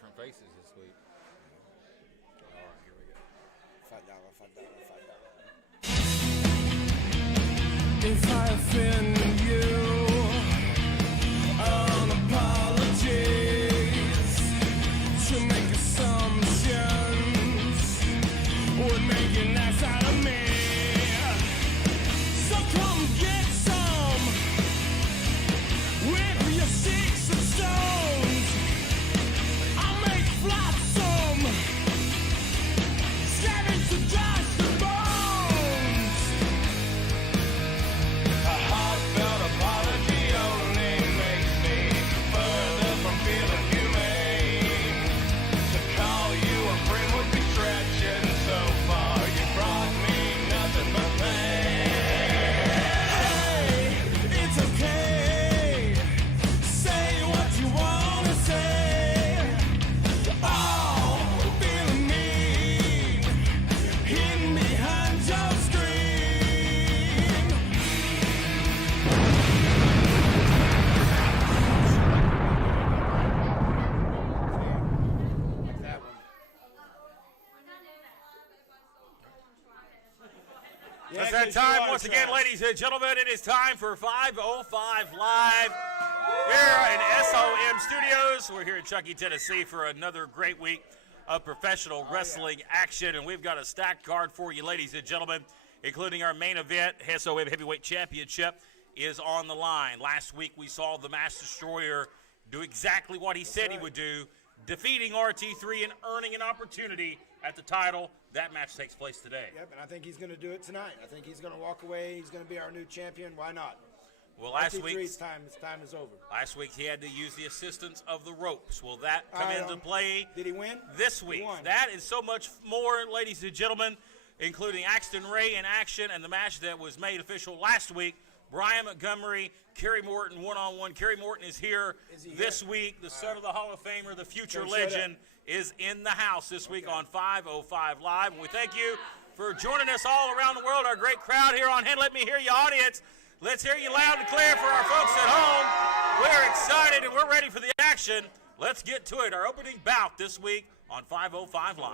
different faces this week. All right, here we go. $5. If I offend you, apologies to make assumptions would make an ass out of me. So come get some with your sticks and stones. I'll make flotsam, scavenge the dust and bones. A heartfelt apology only makes me further from feeling humane. To call you a friend would be stretching so far. You brought me nothing but pain. Hey, it's okay. Say what you wanna say. Oh, feeling mean, hidden behind your screen. That one. It's that time once again, ladies and gentlemen. It is time for 505 Live here in SOM Studios. We're here in Chuckey, Tennessee for another great week of professional wrestling action. And we've got a stacked card for you, ladies and gentlemen, including our main event, SOM Heavyweight Championship, is on the line. Last week we saw the Mass Destroyer do exactly what he said he would do, defeating RT3 and earning an opportunity at the title. That match takes place today. Yep, and I think he's going to do it tonight. I think he's going to walk away. He's going to be our new champion. Why not? Well, last RT3's week time is over. Last week he had to use the assistance of the ropes. Will that come I into don't- play Did he win? this week? He won. That and so much more, ladies and gentlemen, including Axton Ray in action and the match that was made official last week. Brian Montgomery, Kerry Morton one-on-one. Kerry Morton is here this week. The son of the Hall of Famer, the future Don't shut legend, is in the house this week on 505 Live. And we thank you for joining us all around the world, our great crowd here on hand. Let me hear you, audience. Let's hear you loud and clear for our folks at home. We're excited and we're ready for the action. Let's get to it. Our opening bout this week on 505 Live.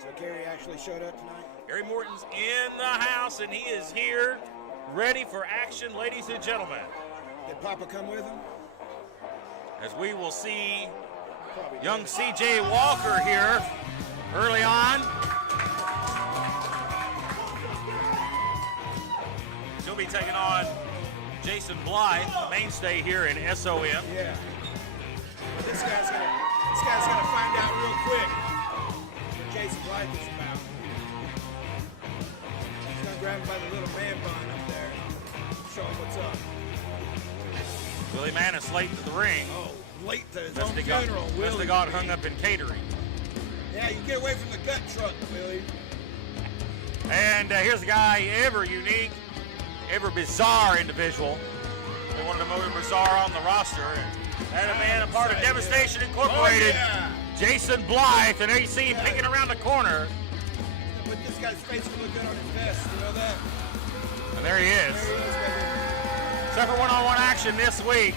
So Kerry actually showed up tonight. Kerry Morton's in the house and he is here, ready for action, ladies and gentlemen. Did Papa come with him? As we will see Probably young did. CJ Walker here early on. He'll be taking on Jason Blythe, a mainstay here in SOM. Yeah. This guy's gonna find out real quick what Jason Blythe is about. He's gonna grab him by the little man bun up there. Show him what's up. Willie Manis late to the ring. Oh, late to his Must own have got, funeral, must Willie. have got hung up in catering. Yeah, you get away from the gut truck, Willie. And here's a guy ever unique, ever bizarre individual. They're one of the most bizarre on the roster. And that a man, a part of Devastation Incorporated, Oh, yeah. Jason Blythe. And there you see him peeking around the corner. But this guy's face will look good on his vest, you know that? And there he is. There he is, baby. Except for one-on-one action this week.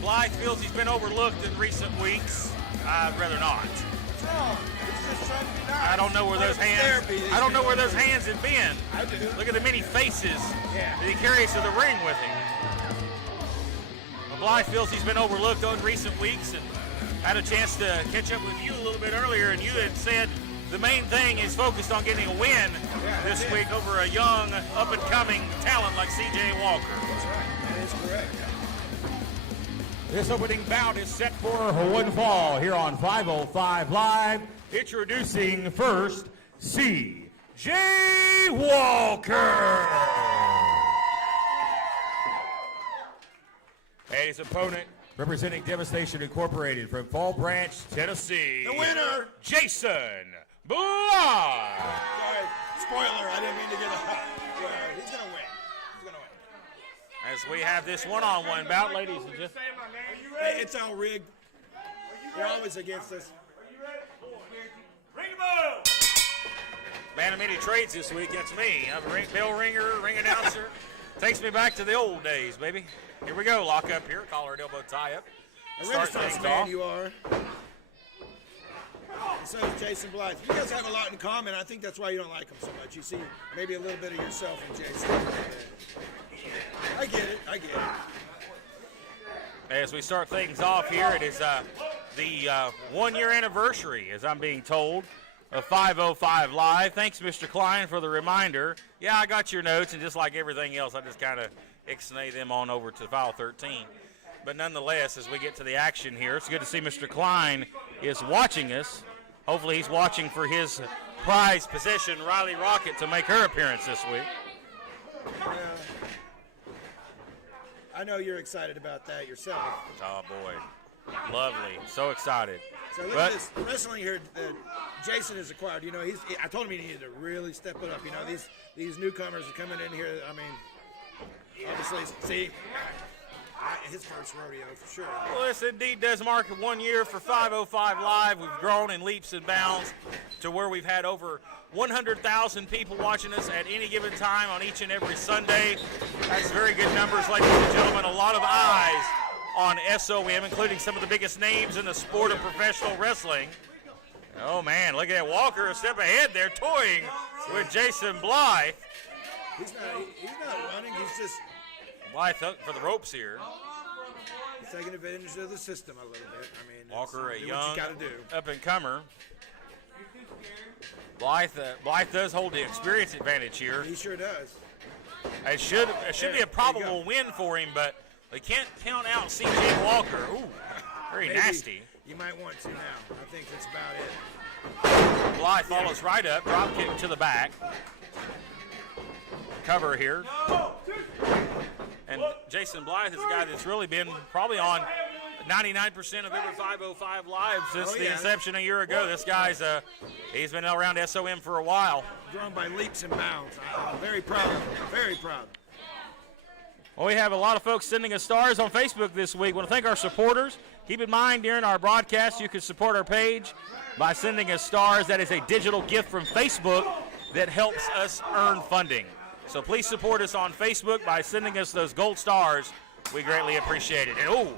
Blythe feels he's been overlooked in recent weeks. I'd rather not. What's wrong? He's just trying to be nice. I don't know where those hands. Therapy. I don't know where those hands have been. I do. Look at the many faces Yeah. that he carries to the ring with him. Well, Blythe feels he's been overlooked in recent weeks, and had a chance to catch up with you a little bit earlier, and you had said the main thing is focused on getting a win this week over a young, up-and-coming talent like CJ Walker. That's right. That is correct. This opening bout is set for one fall here on 505 Live. Introducing first, CJ Walker. And his opponent, representing Devastation Incorporated from Fall Branch, Tennessee. The winner. Jason Blythe. Sorry, spoiler. I didn't mean to get a. He's gonna win. He's gonna win. As we have this one-on-one bout, ladies and gentlemen. Hey, it's all rigged. They're always against us. Man of many trades this week, that's me. I'm a bell ringer, ring announcer. Takes me back to the old days, baby. Here we go, lock up here, collar and elbow tie up. A start Renaissance things man off. you are. And so is Jason Blythe. You guys have a lot in common. I think that's why you don't like him so much. You see maybe a little bit of yourself in Jason. I get it. As we start things off here, it is the 1 year anniversary, as I'm being told, of 505 Live. Thanks, Mr. Klein, for the reminder. Yeah, I got your notes, and just like everything else, I just kind of ixnay them on over to file 13. But nonetheless, as we get to the action here, it's good to see Mr. Klein is watching us. Hopefully he's watching for his prized possession, Riley Rocket, to make her appearance this week. I know you're excited about that yourself. Oh, boy. Lovely. So excited. So look at this wrestling here that Jason has acquired. You know, I told him he needed to really step it up. You know, these newcomers are coming in here. I mean, obviously, see, his first rodeo for sure. Well, this indeed does mark 1 year for 505 Live. We've grown in leaps and bounds to where we've had over 100,000 people watching us at any given time on each and every Sunday. That's very good numbers, ladies and gentlemen. A lot of eyes on SOM, including some of the biggest names in the sport of professional wrestling. Oh, man, look at that. Walker a step ahead there, toying with Jason Blythe. He's not running. He's just Blythe up for the ropes here. He's taking advantage of the system a little bit. I mean, Walker, a do young what you gotta do. up-and-comer. Blythe does hold the experience advantage here. He sure does. It should be a probable win for him, but they can't count out C.J. Walker. Ooh, very Maybe nasty. You might want to now. I think that's about it. Blythe follows right up, drop kick to the back. Cover here. And Jason Blythe is a guy that's really been probably on 99% of every 505 Live since the inception a year ago. This guy's he's been around SOM for a while. Grown by leaps and bounds. I'm very proud of him. Very proud. Well, we have a lot of folks sending us stars on Facebook this week. I want to thank our supporters. Keep in mind, during our broadcast, you can support our page by sending us stars. That is a digital gift from Facebook that helps us earn funding. So please support us on Facebook by sending us those gold stars. We greatly appreciate it. And,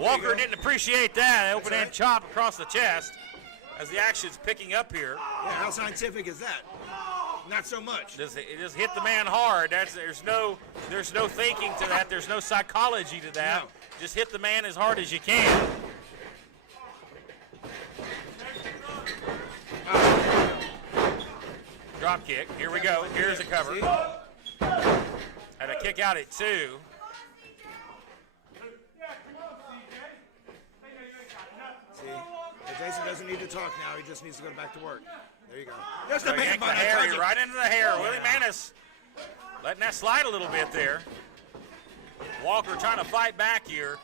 Walker didn't appreciate that. Open hand chop across the chest as the action's picking up here. Yeah, how scientific is that? Not so much. It just hit the man hard. There's no thinking to that. There's no psychology to that. No. Just hit the man as hard as you can. Drop kick. Here we go. Here's a cover. And a kick out at 2. See, Jason doesn't need to talk now. He just needs to go back to work. There you go. There's the So man yank the button. hair right into the hair. Willie Manis letting that slide a little bit there. Walker trying to fight back here,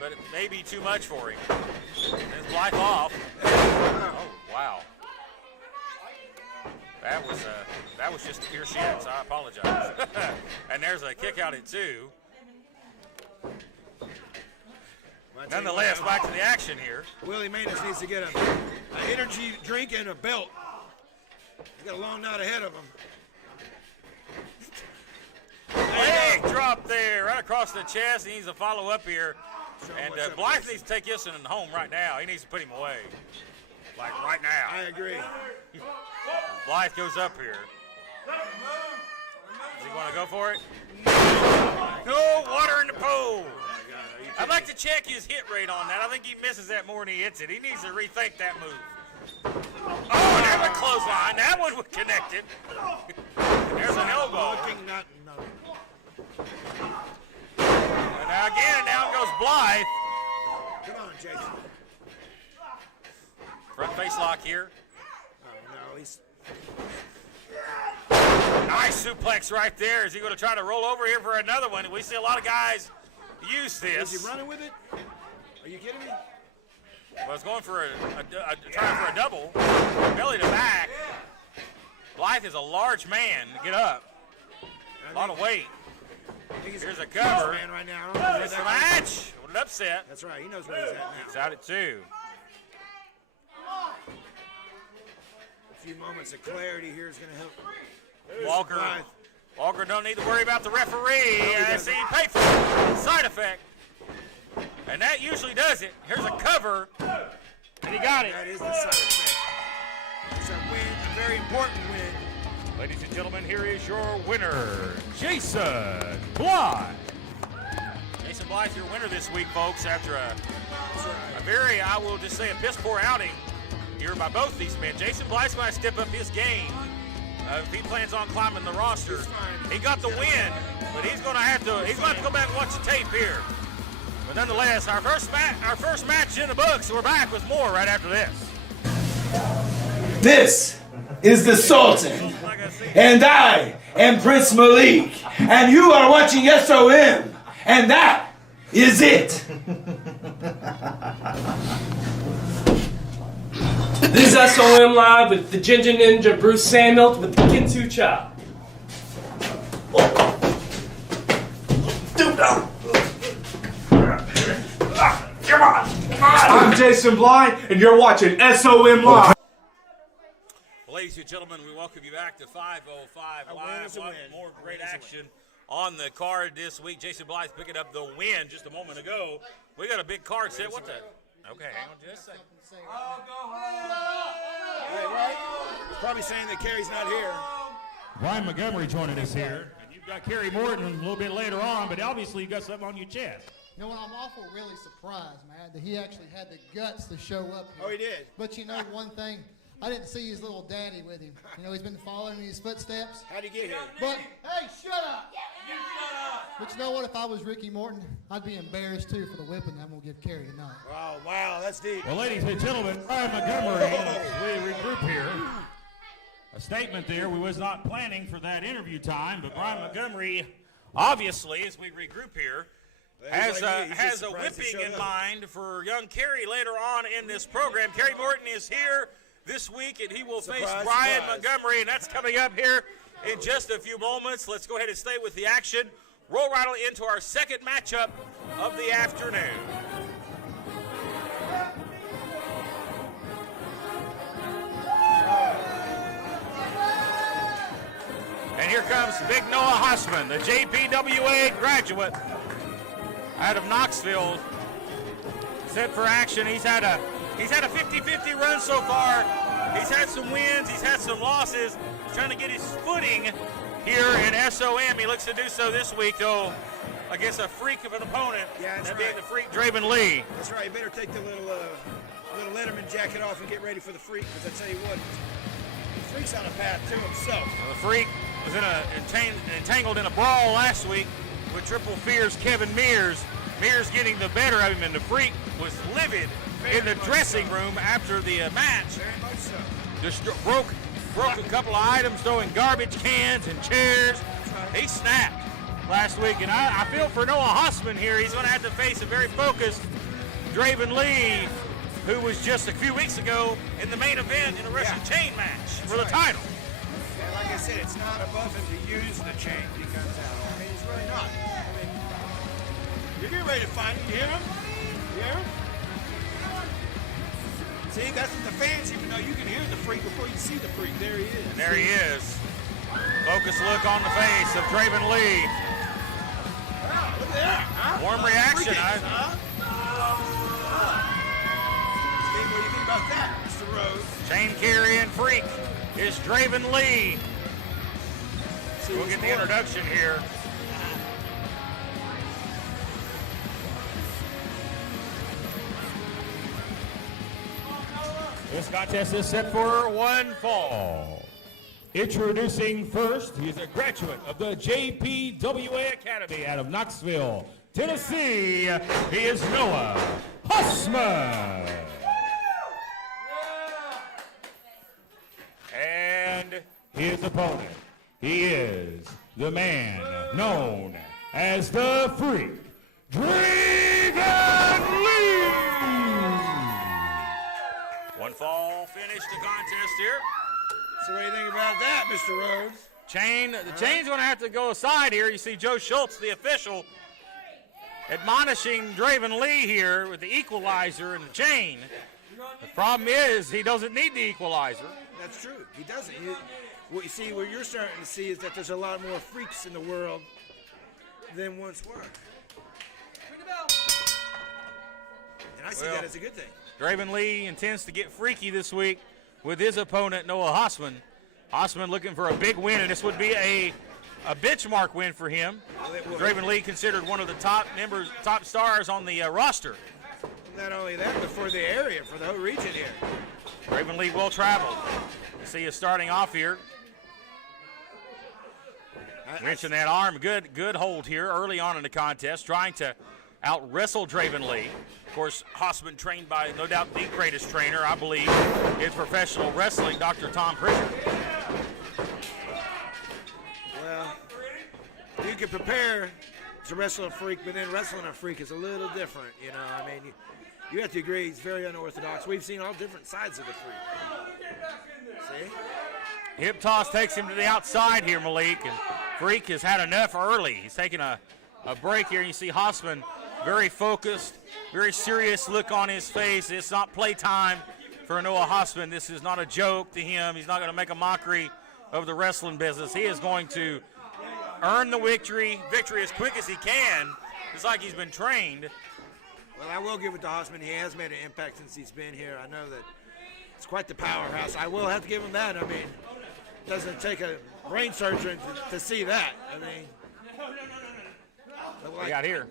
but it may be too much for him. There's Blythe off. Oh, wow. That was just pure shit, so I apologize. And there's a kick out at 2. Nonetheless, back to the action here. Willie Manis needs to get an energy drink and a belt. He's got a long night ahead of him. Leg drop there, right across the chest. He needs to follow up here. And Blythe needs to take this one home right now. He needs to put him away. Like right now. I agree. Blythe goes up here. Is he going to go for it? No water in the pool. I'd like to check his hit rate on that. I think he misses that more than he hits it. He needs to rethink that move. Oh, there's a clothesline. That one was connected. There's an elbow. And now again, down goes Blythe. Come on, Jason. Front face lock here. Oh, no, he's... Nice suplex right there. Is he going to try to roll over here for another one? We see a lot of guys use this. Is he running with it? Are you kidding me? Well, it's going for trying for a double. Belly to back. Blythe is a large man to get up. A lot of weight. Here's a cover. Man right now. It's the match. What an upset. That's right. He knows where he's at now. He's out at 2. A few moments of clarity here is going to help. Walker don't need to worry about the referee. I see pay for it. Side effect. And that usually does it. Here's a cover, and he got it. That is the side effect. It's a win, a very important win. Ladies and gentlemen, here is your winner, Jason Blythe. Jason Blythe, your winner this week, folks, after a very, I will just say, a piss-poor outing here by both these men. Jason Blythe's going to step up his game if he plans on climbing the roster. He got the win, but he's going to have to go back and watch the tape here. But nonetheless, our first match in the books. We're back with more right after this. This is the Sultan, and I am Prince Malik, and you are watching SOM, and that is it. This is SOM Live with the Ginger Ninja Bruce Samuel with the Kinsu Chop. Come on. I'm Jason Blythe, and you're watching SOM Live. Ladies and gentlemen, we welcome you back to 505 Live. More great action on the card this week. Jason Blythe picking up the win just a moment ago. We got a big card set. What the? Okay, hang on just a second. Right. He's probably saying that Kerry's not here. Brian Montgomery joining us here. And you've got Kerry Morton a little bit later on, but obviously you've got something on your chest. You know what, I'm awful really surprised, man, that he actually had the guts to show up here. Oh, he did. But you know one thing, I didn't see his little daddy with him. You know, he's been following in his footsteps. How'd he get here? But, hey, shut up! You shut up! But you know what, if I was Ricky Morton, I'd be embarrassed too for the whipping I'm going to give Kerry tonight. Wow, that's deep. Well, ladies and gentlemen, Brian Montgomery, as we regroup here. A statement there. We was not planning for that interview time, but Brian Montgomery, Obviously, as we regroup here, has just a surprised he whipping showed in up. mind for young Kerry later on in this program. Kerry Morton is here this week, and he will face Surprise, Brian surprise. Montgomery, and that's coming up here in just a few moments. Let's go ahead and stay with the action. Roll right into our second matchup of the afternoon. And here comes Big Noah Hussman, the JPWA graduate out of Knoxville, set for action. He's had a 50-50 run so far. He's had some wins, he's had some losses. He's trying to get his footing here in SOM. He looks to do so this week, though, against a freak of an opponent. Yeah, that's that being right. the freak Draven Lee. That's right. You better take the little Letterman jacket off and get ready for the freak, because I tell you what, the freak's on a path to himself. The freak was entangled in a brawl last week with Triple Fear's Kevin Mears. Mears getting the better of him, and the freak was livid in the dressing room after the match. Very much so. Just broke a couple of items, throwing garbage cans and chairs. He snapped last week, and I feel for Noah Hussman here. He's going to have to face a very focused Draven Lee, who was just a few weeks ago in the main event in a wrestling chain match for the title. Yeah, like I said, it's not above him to use the chain when he comes out. I mean, it's really not. I mean, you're getting ready to find him. You hear him? You hear him? See, that's what the fans even know. You can hear the freak before you see the freak. There he is. And there he is. Focused look on the face of Draven Lee. Wow, look at that. Huh? Warm reaction. Steve, what do you think about that, Mr. Rose? Chain carrying freak is Draven Lee. We'll get the introduction here. This contest is set for one fall. Introducing first, he is a graduate of the JPWA Academy out of Knoxville, Tennessee. He is Noah Hussman. And his opponent, he is the man known as the Freak, Draven Lee. One fall finish the contest here. So what do you think about that, Mr. Rhodes? The chain's going to have to go aside here. You see Joe Schultz, the official, admonishing Draven Lee here with the equalizer and the chain. The problem is he doesn't need the equalizer. That's true. He doesn't. What you see, what you're starting to see is that there's a lot more freaks in the world than once were. I see that as a good thing. Draven Lee intends to get freaky this week with his opponent, Noah Hossman. Hossman looking for a big win, and this would be a benchmark win for him. Draven Lee considered one of the top stars on the roster. Not only that, but for the area, for the whole region here. Draven Lee well traveled. You see us starting off here. Mention that arm, good hold here early on in the contest, trying to out-wrestle Draven Lee. Of course, Hossman trained by, no doubt, the greatest trainer, I believe, in professional wrestling, Dr. Tom Pritchard. Well, you can prepare to wrestle a freak, but then wrestling a freak is a little different, you know. I mean, you have to agree he's very unorthodox. We've seen all different sides of the freak. See? Hip toss takes him to the outside here, Malik, and Freak has had enough early. He's taking a break here, and you see Hossman very focused, very serious look on his face. It's not playtime for Noah Hossman. This is not a joke to him. He's not going to make a mockery of the wrestling business. He is going to earn the victory as quick as he can. It's like he's been trained. Well, I will give it to Hossman. He has made an impact since he's been here. I know that it's quite the powerhouse. I will have to give him that. I mean, it doesn't take a brain surgeon to see that. I mean, What we got here?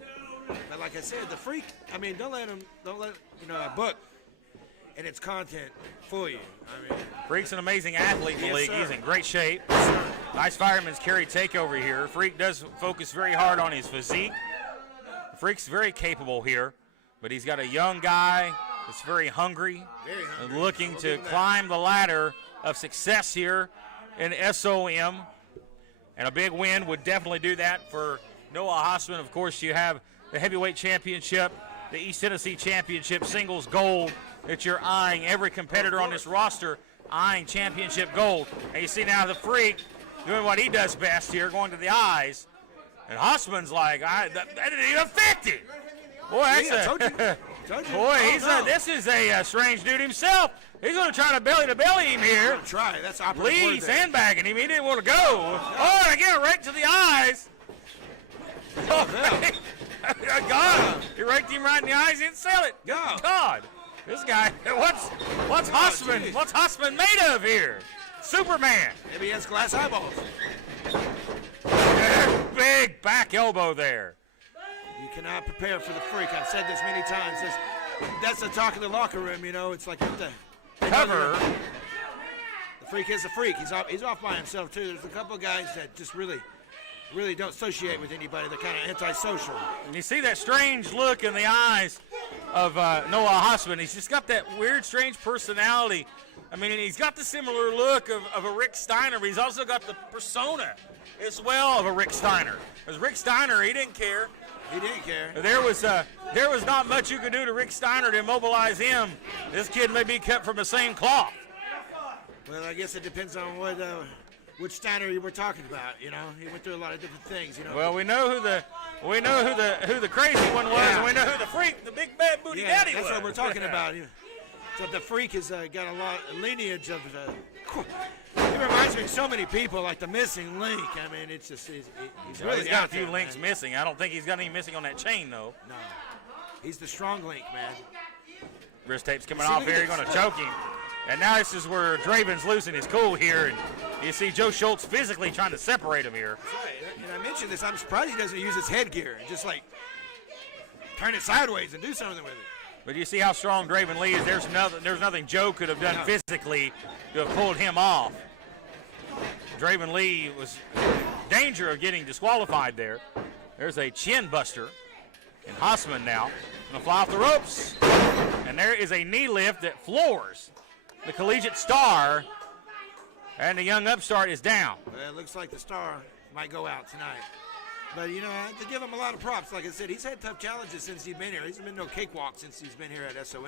But like I said, the freak, I mean, don't let a book and its content fool you. I mean, Freak's an amazing athlete in the league. sir. He's in great shape. Nice fireman's carry takeover here. Freak does focus very hard on his physique. Freak's very capable here, but he's got a young guy that's very hungry. And looking to climb the ladder of success here in SOM. And a big win would definitely do that for Noah Hossman. Of course, you have the heavyweight championship, the East Tennessee championship singles gold that you're eyeing. Every competitor on this roster eyeing championship gold. And you see now the Freak doing what he does best here, going to the eyes. And Hossman's like, that didn't even affect it. Boy, that's this is a strange dude himself. He's going to try to belly him here. Try. That's operative Lee word there. sandbagging him. He didn't want to go. Oh, and again, right to the eyes. Oh, God. He raked him right in the eyes. He didn't sell it. Yeah. God. This guy, what's Hossman? geez. What's Hossman made of here? Superman. Maybe he has glass eyeballs. Big back elbow there. You cannot prepare for the freak. I've said this many times. That's the talk of the locker room, you know. It's like the Cover. The freak is a freak. He's off by himself, too. There's a couple of guys that just really don't associate with anybody. They're kind of antisocial. And you see that strange look in the eyes of Noah Hossman. He's just got that weird, strange personality. I mean, he's got the similar look of a Rick Steiner, but he's also got the persona as well of a Rick Steiner. Because Rick Steiner, he didn't care. He didn't care. There was not much you could do to Rick Steiner to immobilize him. This kid may be cut from the same cloth. Well, I guess it depends on which Steiner you were talking about. You know, he went through a lot of different things. You know. Well, we know who the crazy one was, and we know who the freak, the big bad booty daddy was. That's what we're talking about. So the freak has got a lineage of. He reminds me of so many people, like the missing link. I mean, it's just he's really he's got a out few there, links man. missing. I don't think he's got any missing on that chain though. No, he's the strong link, man. Wrist tape's coming See, off look here. at You're going this. to choke him. And now this is where Draven's losing his cool here. And you see Joe Schultz physically trying to separate him here. That's right. And I mentioned this. I'm surprised he doesn't use his headgear and just like turn it sideways and do something with it. But you see how strong Draven Lee is. There's nothing Joe could have done physically to have pulled him off. Draven Lee was in danger of getting disqualified there. There's a chin buster. And Hossman now going to fly off the ropes. And there is a knee lift that floors the collegiate star. And the young upstart is down. Well, it looks like the star might go out tonight. But, you know, I have to give him a lot of props. Like I said, he's had tough challenges since he's been here. He's been no cakewalk since he's been here at SOM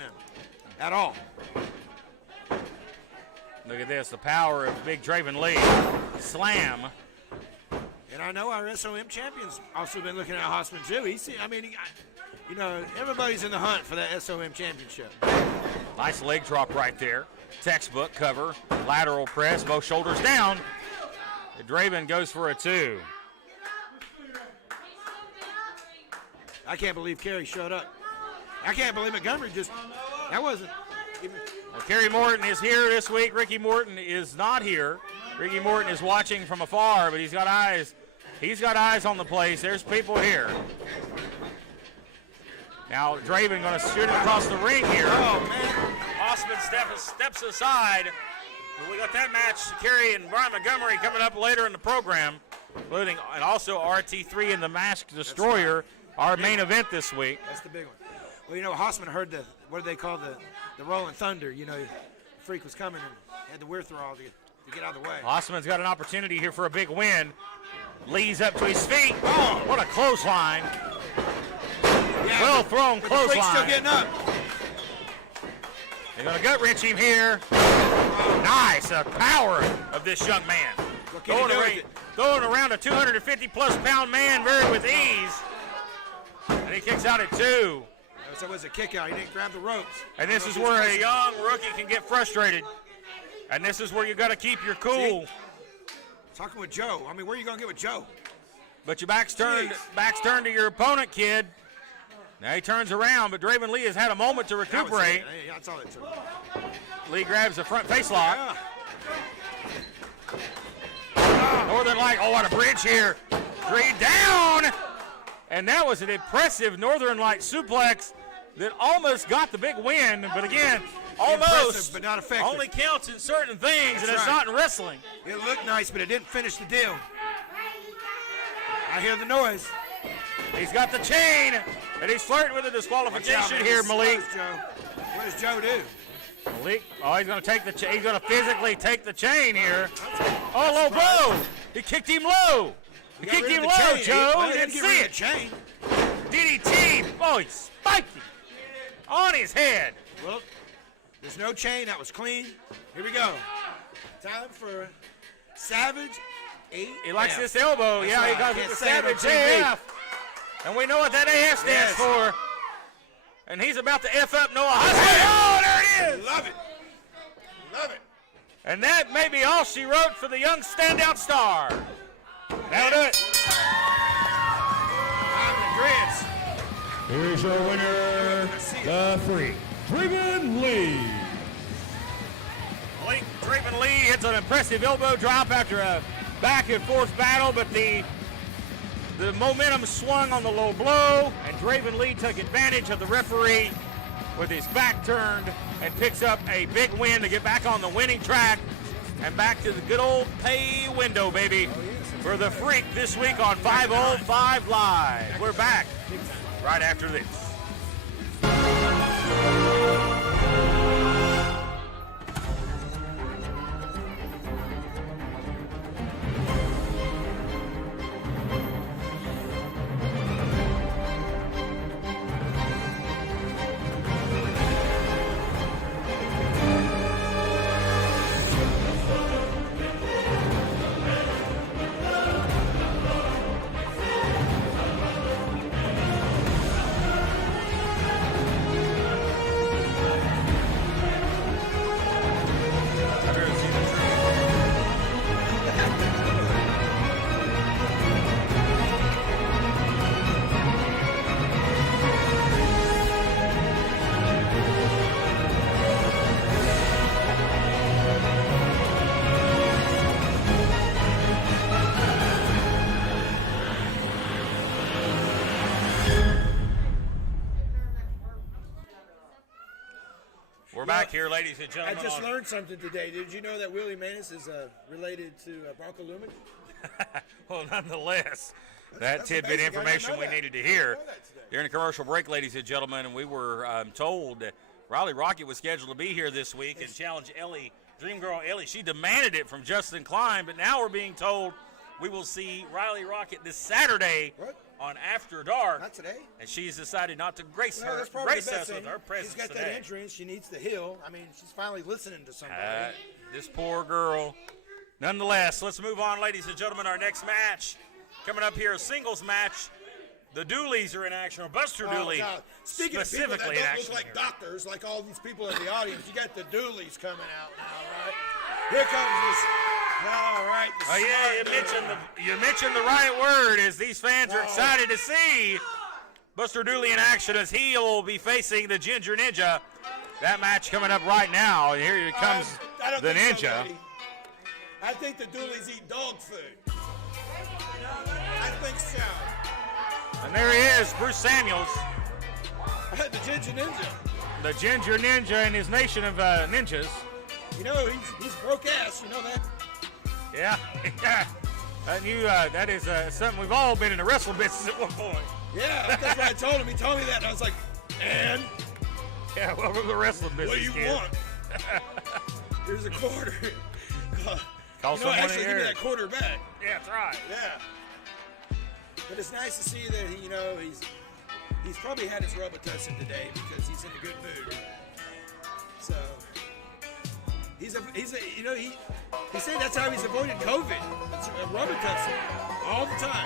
at all. Look at this, the power of big Draven Lee. Slam. And I know our SOM champions also been looking at Hossman, too. You know, everybody's in the hunt for that SOM championship. Nice leg drop right there. Textbook cover, lateral press, both shoulders down. Draven goes for a 2. I can't believe Kerry showed up. I can't believe Montgomery that wasn't even. Well, Kerry Morton is here this week. Ricky Morton is not here. Ricky Morton is watching from afar, but he's got eyes. He's got eyes on the place. There's people here. Now Draven going to shoot it across the ring here. Oh, man. Osman steps aside. We got that match, Kerry and Brian Montgomery, coming up later in the program, including and also RT3 and the Masked Destroyer, our main event this week. That's the big one. Well, you know, Hossman heard what do they call the Rolling Thunder. You know, the Freak was coming and had the Weirthral to get out of the way. Osman's got an opportunity here for a big win. Lee's up to his feet. Oh, what a clothesline. Yeah, Well thrown but the Freak's clothesline. still getting up. They're going to gut wrench him here. Nice, the power of this young man. What can he do with it? Throwing around a 250-plus pound man very with ease. And he kicks out at 2. So it was a kick out. He didn't grab the ropes. And this is where a young rookie can get frustrated. And this is where you got to keep your cool. See? Talking with Joe. I mean, where are you going to get with Joe? But your back's turned to your opponent, kid. Now he turns around, but Draven Lee has had a moment to recuperate. That's all it took. Lee grabs the front face lock. Yeah. Northern Light, oh, what a bridge here. 3 down. And that was an impressive Northern Light suplex that almost got the big win. But again, almost, impressive, but not effective. Only counts in certain things, and it's not in wrestling. It looked nice, but it didn't finish the deal. I hear the noise. He's got the chain, and he's flirting with a disqualification here, Malik. What does Joe do? Malik, oh, he's going to take the chain. He's going to physically take the chain here. Oh, low blow. He kicked him low. He kicked him low, Joe. Well, He didn't get see rid it. of the chain. DDT. Oh, he spiked him on his head. Well, there's no chain. That was clean. Here we go. Time for Savage 8. He likes this elbow. That's Yeah, he right. got Can't the say it on Savage TV. AF. And we know what that AF stands Yes. for. And he's about to F up Noah Husband. Oh, there it is. Love it. Love it. And that may be all she wrote for the young standout star. That'll do it. I'm in agreement. Here's your winner, the Freak, Draven Lee. Link Draven Lee hits an impressive elbow drop after a back and forth battle, but the momentum swung on the low blow, and Draven Lee took advantage of the referee with his back turned and picks up a big win to get back on the winning track and back to the good old pay window, baby, for the Freak this week on 505 Live. We're back right after this. We're back here, ladies and I gentlemen. just learned something today. Did you know that Willie Manis is related to Bronco Lumen? Well, nonetheless, that that's tidbit amazing. I didn't information know we that. needed to I hear didn't know that today. during the commercial break, ladies and gentlemen, and we were told that Riley Rocket was scheduled to be here this week and challenge Ellie, Dream Girl Ellie. She demanded it from Justin Klein, but now we're being told we will see Riley Rocket this Saturday What? on After Dark. Not today. And she's decided not to grace Well, her, that's probably grace the best us with thing. her presence She's got today. that injury and she needs the heal. I mean, she's finally listening to somebody. This poor girl. Nonetheless, let's move on, ladies and gentlemen. Our next match coming up here, a singles match. The Dooleys are in action, or Buster Dooley God. Speaking of people that specifically in don't action look like here. doctors, like all these people in the audience, you got the Dooleys coming out now, right? Here comes this. All right. the Oh yeah, smart you mentioned the right word, as these fans are Oh. excited to see Buster Dooley in action as he will be facing the Ginger Ninja. That match coming up right now. And here comes I don't the think so, Ninja. lady. I think the Dooleys eat dog food. I think so. And there he is, Bruce Samuels, The Ginger Ninja. the Ginger Ninja and his nation of ninjas. You know, he's broke ass. You know that? Yeah, that is something we've all been in the wrestling business at one point. Yeah, that's what I told him. He told me that, and I was like, and Yeah, welcome to the wrestling business. what do you kid. want? Here's a quarter. Call You know, someone actually, in give me here. that quarter back. Yeah, that's right. Yeah. But it's nice to see that he's probably had his Robitussin today because he's in a good mood. So he said that's how he's avoided COVID. It's Robitussin all the time.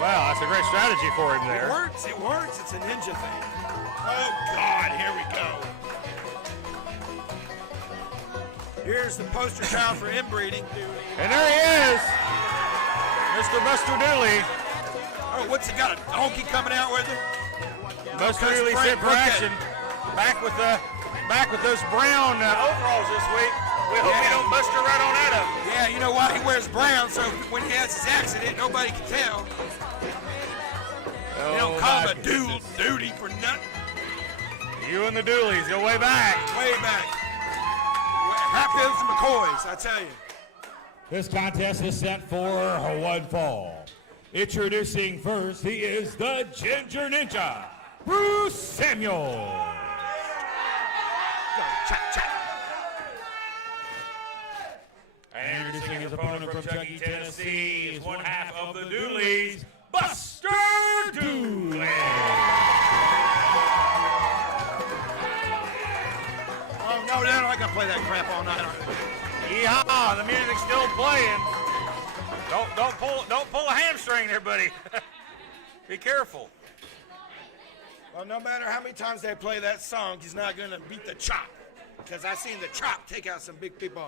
Wow, that's a great strategy for him It there. works. It works. It's a ninja thing. Oh God, here we go. Here's the poster child for inbreeding. And there he is, Mr. Buster Dooley. Oh, what's he got? A donkey coming out with him? Buster Coach Dooley Frank set for Burkett. action. Back with those brown overalls this week. We hope he don't bust her right on out of them. Yeah, you know why he wears brown? So when he has his accident, nobody can tell. They don't call him a duty for nothing. You and the Dooleys go way back. Way back. Hatfields and McCoys, I tell you. This contest is set for one fall. Introducing first, he is the Ginger Ninja, Bruce Samuel. Go, chop, chop. And introducing his opponent from Chucky, Tennessee, is one half of the Dooleys, Buster Dooley. Oh, no, they're not going to play that crap all night. Yeehaw, the music's still playing. Don't pull a hamstring there, buddy. Be careful. Well, no matter how many times they play that song, he's not going to beat the chop. Because I seen the chop take out some big people.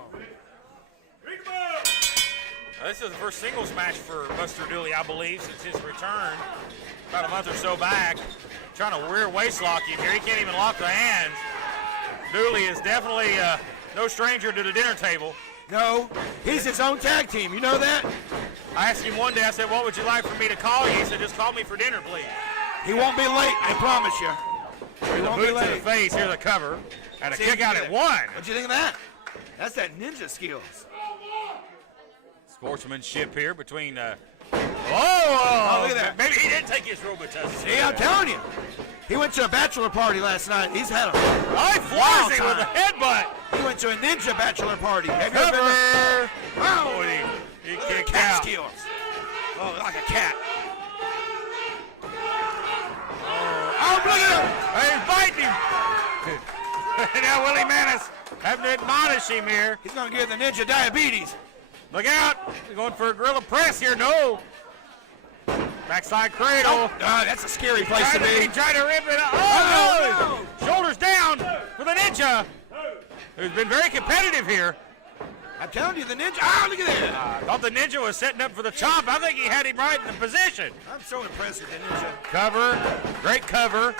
This is the first singles match for Buster Dooley, I believe, since his return about a month or so back. Trying to rear waist lock him here. He can't even lock the hands. Dooley is definitely no stranger to the dinner table. No, he's his own tag team. You know that? I asked him one day, I said, what would you like for me to call you? He said, just call me for dinner, please. He won't be late, I promise you. He The won't be boot to the late. face, here's a cover, and a See, kick out yeah. at one. What'd you think of that? That's that ninja skills. Sportsmanship here between, look at that. Maybe he did take his Robitussin. See, I'm telling you. He went to a bachelor party last night. He's had a Oh, he floors wild him with a time. headbutt. He went to a ninja bachelor party. Have you ever been Cover. Wow. Oh, he Look at kicked cat out. skills. Oh, like a cat. Oh, look at him. Hey, he's biting him. Now Willie Manis having to admonish him here. He's going to give the ninja diabetes. Look out. He's going for a gorilla press here. No. Backside cradle. That's a scary place to He be. tried to rip it up. Oh, no. Shoulders down for the ninja, who's been very competitive here. I'm telling you, the ninja. Oh, look at that. I thought the ninja was setting up for the chop. I think he had him right in the position. I'm so impressed with the ninja. Cover, great cover,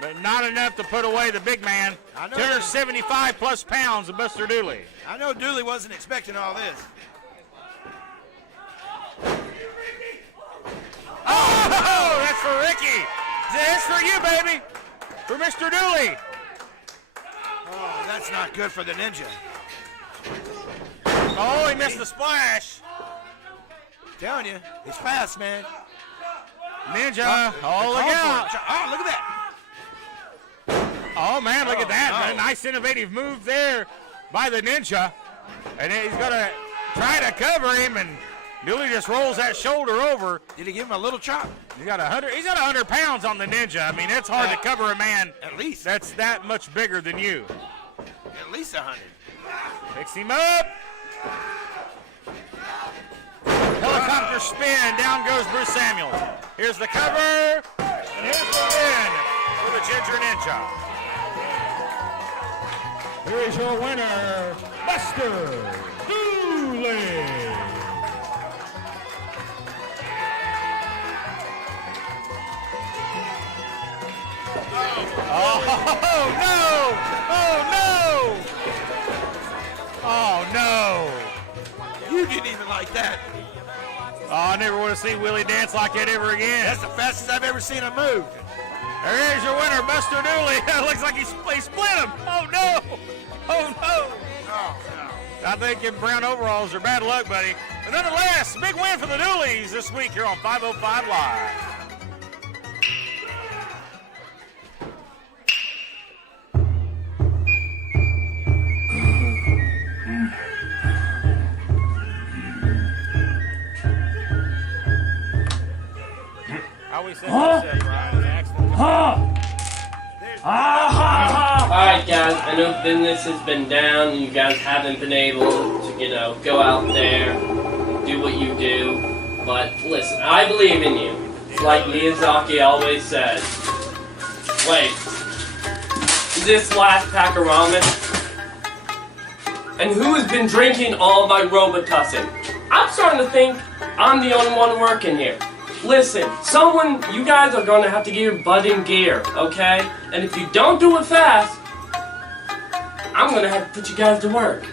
but not enough to put away the big man. I know 275 plus pounds of Buster Dooley. I know Dooley wasn't expecting all this. Oh, that's for Ricky. That's for you, baby. For Mr. Dooley. Oh, that's not good for the ninja. Oh, he missed the splash. Telling you, he's fast, man. Ninja. Oh, look out. Oh, look at that. Oh, man, look at that. no. A nice innovative move there by the ninja. And he's going to try to cover him, and Dooley just rolls that shoulder over. Did he give him a little chop? He's got 100 pounds on the ninja. I mean, it's hard to cover a man At least. that's that much bigger than you. At least 100. Picks him up. Helicopter spin. Down goes Bruce Samuels. Here's the cover. And here's the win for the Ginger Ninja. Here is your winner, Buster Dooley. Oh, no! Oh, no! Oh, no! You didn't even like that. Oh, I never want to see Willie dance like that ever again. That's the fastest I've ever seen him move. There's your winner, Buster Dooley. Looks like he split him. Oh, no! Oh, no! Oh, no. I think in brown overalls are bad luck, buddy. But nonetheless, big win for the Dooleys this week here on 505 Live. How we set this up, Ryan? Alright guys, I know business has been down and you guys haven't been able to, go out there, do what you do. But listen, I believe in you. It's like Miyazaki always says. Wait. This last pack of ramen? And who has been drinking all my Robitussin? I'm starting to think I'm the only one working here. Listen, you guys are going to have to get your butt in gear, okay? And if you don't do it fast, I'm going to have to put you guys to work.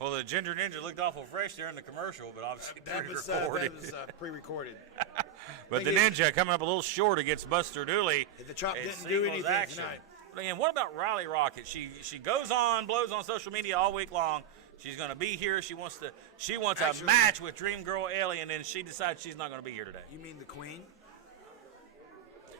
Well, the Ginger Ninja looked awful fresh there in the commercial, but obviously That was pre-recorded. But the Ninja coming up a little short against Buster Dooley. The chop in didn't do singles anything action. tonight. But again, what about Riley Rocket? She goes on, blows on social media all week long. She's going to be here. She wants a match with Dream Girl Alien, and she decides she's not going to be here today. You mean the Queen?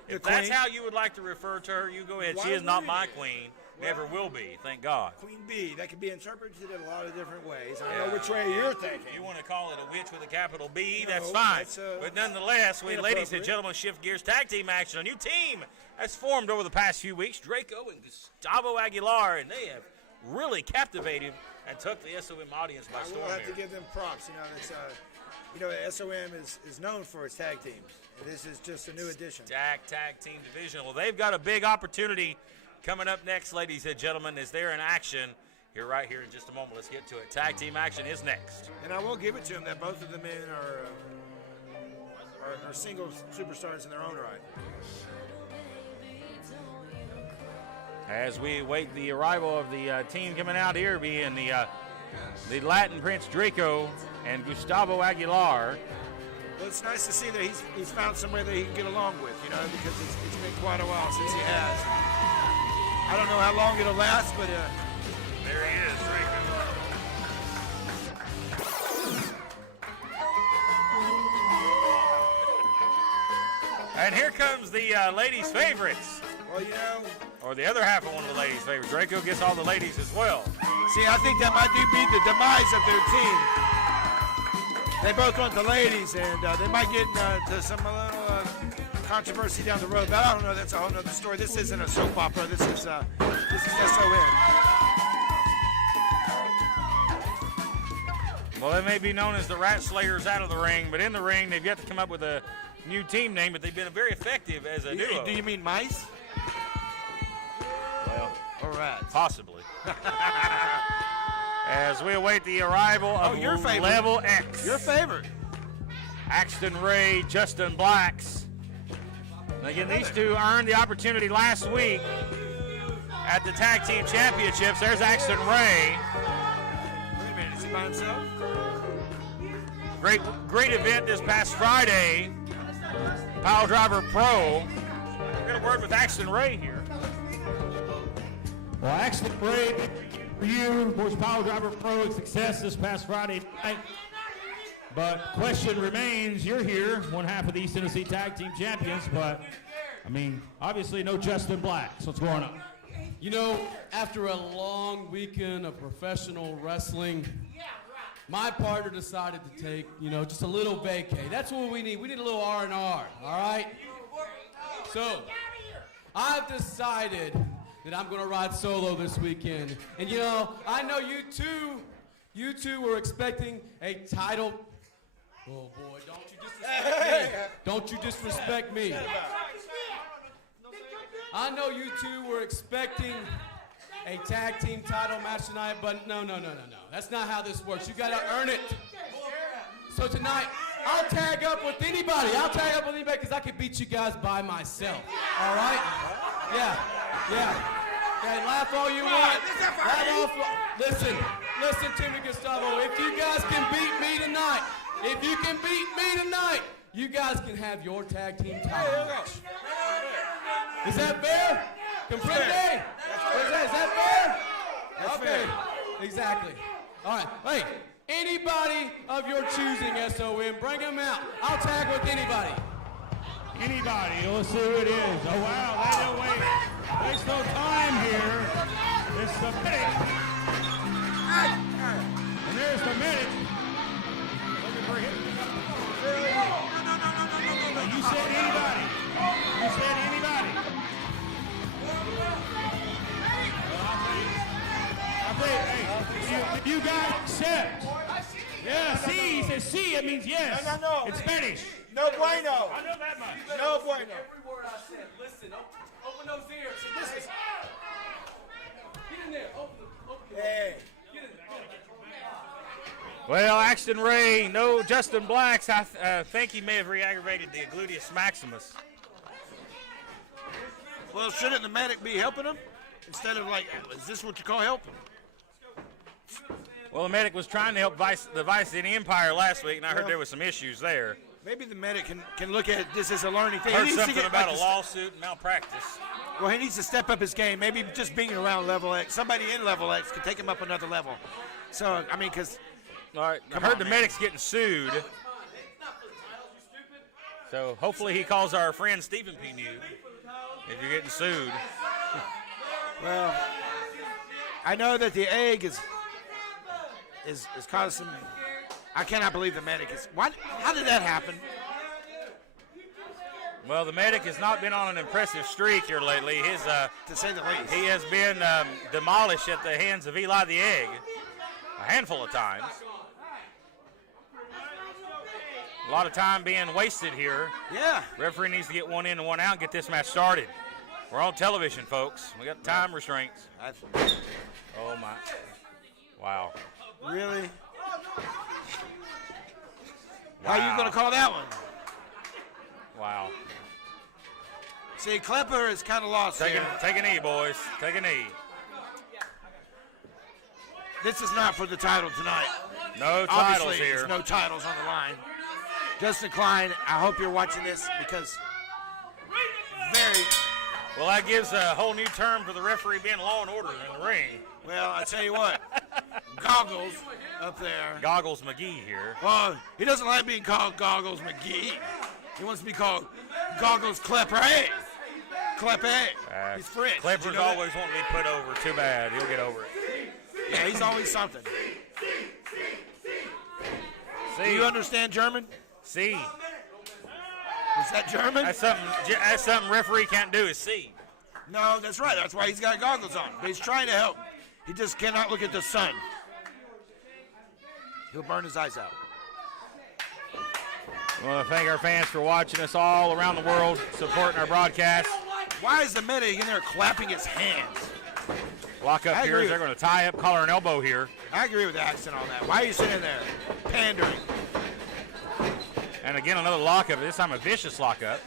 If that's how you would like to refer to her, you go ahead. She is not my queen. Never will be, thank God. Queen Bee. That can be interpreted in a lot of different ways. I know which way you're thinking. If you want to call it a witch with a capital B, that's fine. But nonetheless, ladies and gentlemen, shift gears. Tag team action. A new team has formed over the past few weeks. Draco and Gustavo Aguilar, and they have really captivated and took the SOM audience by storm. We'll have to give them props. SOM is known for its tag teams. And this is just a new addition. Tag team division. Well, they've got a big opportunity coming up next, ladies and gentlemen, is they're in action right here in just a moment. Let's get to it. Tag team action is next. And I will give it to them that both of the men are single superstars in their own right. As we await the arrival of the team coming out here, being the Latin Prince Draco and Gustavo Aguilar. Well, it's nice to see that he's found somebody that he can get along with, because it's been quite a while since he has. I don't know how long it'll last, but there he is, Draco. And here comes the ladies' favorites. Well, or the other half of one of the ladies' favorites. Draco gets all the ladies as well. See, I think that might be the demise of their team. They both want the ladies, and they might get into some little controversy down the road. But I don't know. That's a whole other story. This isn't a soap opera. This is SOM. Well, they may be known as the Rat Slayers out of the ring, but in the ring, they've yet to come up with a new team name, but they've been very effective as a duo. Do you mean mice? Well, or rats? Possibly. As we await the arrival of your favorite. Level X. Your favorite. Axton Ray, Justin Blacks. And again, these two earned the opportunity last week at the Tag Team Championships. There's Axton Ray. Wait a minute, is he by himself? Great event this past Friday. Pile Driver Pro. We're going to word with Axton Ray here. Well, Axton Ray, for you, of course, Pile Driver Pro success this past Friday night. But question remains, you're here, one half of the East Tennessee Tag Team Champions, but, obviously no Justin Blacks. What's going on? After a long weekend of professional wrestling, my partner decided to take, just a little vacay. That's what we need. We need a little R&R, all right? So, I've decided that I'm going to ride solo this weekend. And, I know you two were expecting a title. Oh, boy, don't you disrespect me. Don't you disrespect me. I know you two were expecting a tag team title match tonight, but no. That's not how this works. You got to earn it. So tonight, I'll tag up with anybody. Because I can beat you guys by myself. All right? Yeah. Okay, laugh all you want. Listen to me, Gustavo. If you guys can beat me tonight, you guys can have your tag team title match. Is that fair? Comprende? Is that fair? Okay. Exactly. All right. Hey, anybody of your choosing, SOM, bring them out. I'll tag with anybody. Anybody, let's see who it is. Oh, wow, they don't waste no time here. It's the medic. And there's the medic. Looking for him. You said anybody. Well, I'll tell you, hey, you guys accept. Yeah, C, he says C, it means yes. No. In Spanish. No bueno. I know that much. No bueno. Every word I said. Listen, open those ears. Get in there. Open Hey. Get in there. Well, Axton Ray, no Justin Blacks. I think he may have re-aggravated the gluteus maximus. Well, shouldn't the medic be helping him instead of is this what you call helping? Well, the medic was trying to help the Vice City Empire last week, and I heard there was some issues there. Maybe the medic can look at this as a learning thing. Heard something about a lawsuit and malpractice. Well, he needs to step up his game. Maybe just being around level X, somebody in level X could take him up another level. So, I mean, because... All right, I heard the medic's getting sued. So hopefully he calls our friend Stephen P. New if you're getting sued. Well, I know that the egg is causing some... I cannot believe the medic is... How did that happen? Well, the medic has not been on an impressive streak here lately. To say the least. He has been demolished at the hands of Eli the Egg a handful of times. A lot of time being wasted here. Yeah. Referee needs to get one in and one out and get this match started. We're on television, folks. We got time restraints. Oh, my. Wow. Really? Wow. How are you going to call that one? Wow. See, Klepper is kind of lost here. Take a knee, boys. Take a knee. This is not for the title tonight. No titles Obviously, here. there's no titles on the line. Justin Klein, I hope you're watching this because very... Well, that gives a whole new term for the referee being law and order in the ring. Well, I tell you what, Goggles up there. Goggles McGee here. Well, he doesn't like being called Goggles McGee. He wants to be called Goggles Klepper. Kleppe. He's French. Klepper's Did you know that? always wanting to be put over. Too bad. He'll get over it. Yeah, he's always something. See. Do you understand German? See. Is that German? That's something referee can't do is see. No, that's right. That's why he's got goggles on. But he's trying to help. He just cannot look at the sun. He'll burn his eyes out. I want to thank our fans for watching us all around the world, supporting our broadcast. Why is the medic in there clapping his hands? Lock up here. They're going to tie up, collar and elbow here. I agree with the accent on that. Why are you sitting there pandering? And again, another lockup. This time a vicious lockup.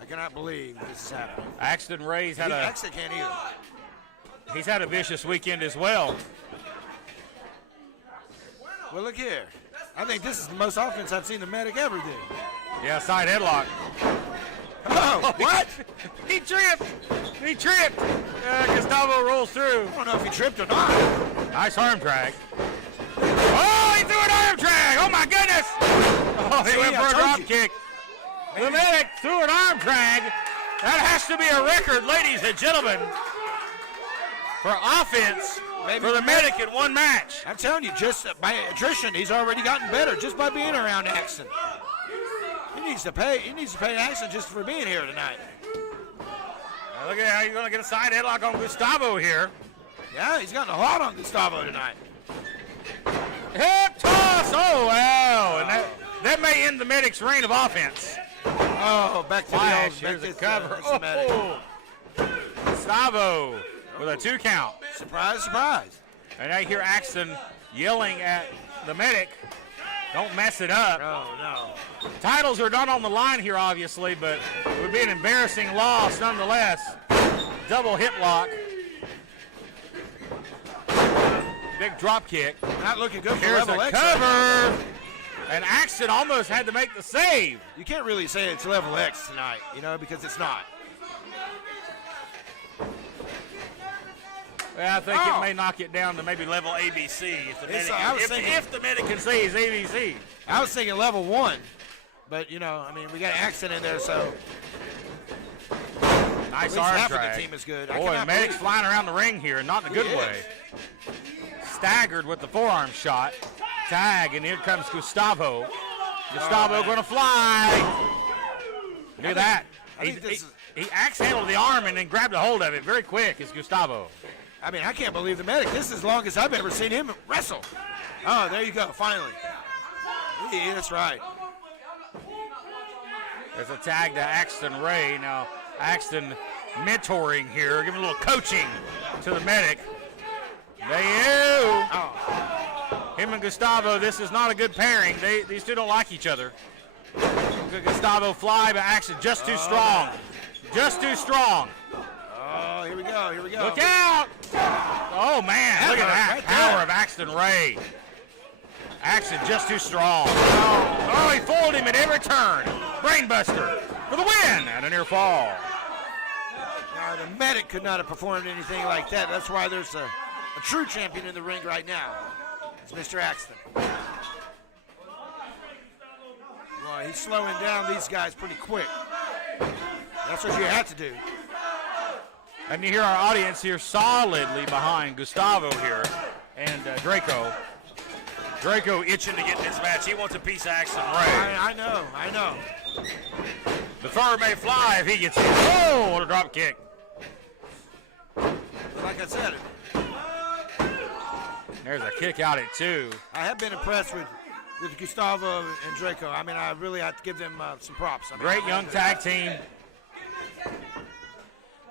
I cannot believe this is happening. Axton Ray's had Axton can't either. He's had a vicious weekend as well. Well, look here. I think this is the most offense I've seen the medic ever do. Yeah, side headlock. Oh, what? He tripped. Gustavo rolls through. I don't know if he tripped or not. Nice arm drag. Oh, he threw an arm drag. Oh, my goodness. Oh, he went for a drop kick. The medic threw an arm drag. That has to be a record, ladies and gentlemen, for offense for the medic in one match. I'm telling you, just by attrition, he's already gotten better just by being around Axton. He needs to pay Axton just for being here tonight. Now look at how you're going to get a side headlock on Gustavo here. Yeah, he's gotten a lot on Gustavo tonight. Hip toss. Oh, wow. And that may end the medic's reign of offense. Oh, back to Flash. the old. Here's the cover. Gustavo with a 2 count. Surprise, surprise. And I hear Axton yelling at the medic. Don't mess it up. Oh, no. Titles are not on the line here, obviously, but it would be an embarrassing loss nonetheless. Double hip lock. Big drop kick. Not looking good for Here's Level a X. cover. And Axton almost had to make the save. You can't really say it's Level X tonight, you know, because it's not. Well, I think it may knock it down to maybe level ABC if the medic can say he's ABC. I was thinking Level 1, but, you know, I mean, we got an Axton in there, so. Nice At least arm half drag. of the team is good. Boy, the medic's flying around the ring here, not in a good way. Staggered with the forearm shot. Tag, and here comes Gustavo. Gustavo going to fly. Look at that. He axe handled the arm and then grabbed a hold of it very quick. It's Gustavo. I mean, I can't believe the medic. This is as long as I've ever seen him wrestle. Oh, there you go, finally. Yeah, that's right. There's a tag to Axton Ray. Now, Axton mentoring here, giving a little coaching to the medic. Him and Gustavo, this is not a good pairing. These two don't like each other. Gustavo fly, but Axton just too strong. Just too strong. Oh, here we go, here we go. Look out! Oh, man, look at that power of Axton Ray. Axton just too strong. Oh, he fooled him at every turn. Brainbuster for the win and a near fall. Now, the medic could not have performed anything like that. That's why there's a true champion in the ring right now. It's Mr. Axton. Well, he's slowing down these guys pretty quick. That's what you have to do. And you hear our audience here solidly behind Gustavo here and Draco. Draco itching to get in this match. He wants a piece of Axton Ray. I know. The thrower may fly if he gets it. Oh, what a drop kick. Like I said, there's a kick out at 2. I have been impressed with Gustavo and Draco. I mean, I really have to give them some props. I mean, Great young tag team.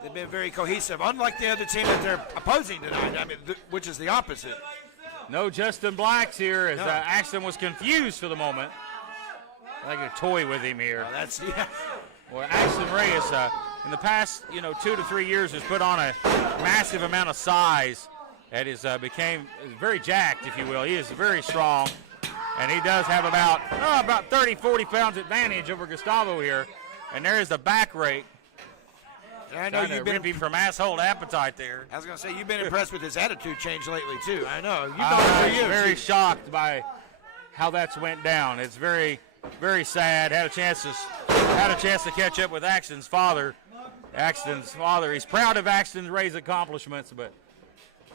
They've been very cohesive, unlike the other team that they're opposing tonight, I mean, which is the opposite. No Justin Blacks here as Axton was confused for the moment. I think a toy with him here. Well, Axton Ray is, in the past, 2 to 3 years, has put on a massive amount of size and is became very jacked, if you will. He is very strong, and he does have about 30, 40 pounds advantage over Gustavo here. And there is the back rake. I know you've been ripping from asshole to appetite there. I was going to say, you've been impressed with his attitude change lately, too. I know. You've known him for years. Very shocked by how that's went down. It's very, very sad. Had a chance to catch up with Axton's father. He's proud of Axton Ray's accomplishments, but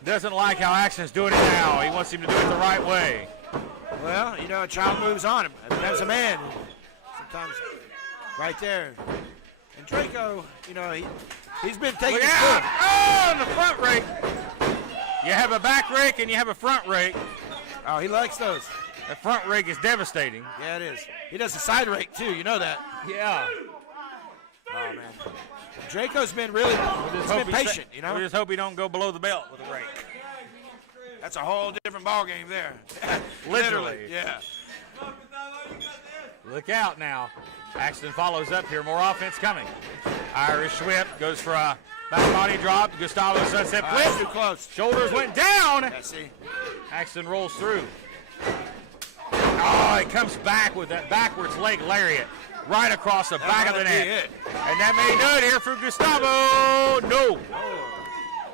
doesn't like how Axton's doing it now. He wants him to do it the right way. Well, a child moves on. As a man, sometimes right there. And Draco, he's been taking Look his out! foot. Oh, and the front rake. You have a back rake and you have a front rake. Oh, he likes those. The front rake is devastating. Yeah, it is. He does the side rake, too. You know that. Yeah. Oh, man. Draco's been really patient, We just hope he don't go below the belt with a rake. That's a whole different ballgame there. Literally. Yeah. Look out now. Axton follows up here. More offense coming. Irish whip goes for a back body drop. Gustavo sunset flip. Too close. Shoulders went down. Yeah, see. Axton rolls through. Oh, he comes back with that backwards leg lariat right across the back of the neck. And that may do it here for Gustavo. No.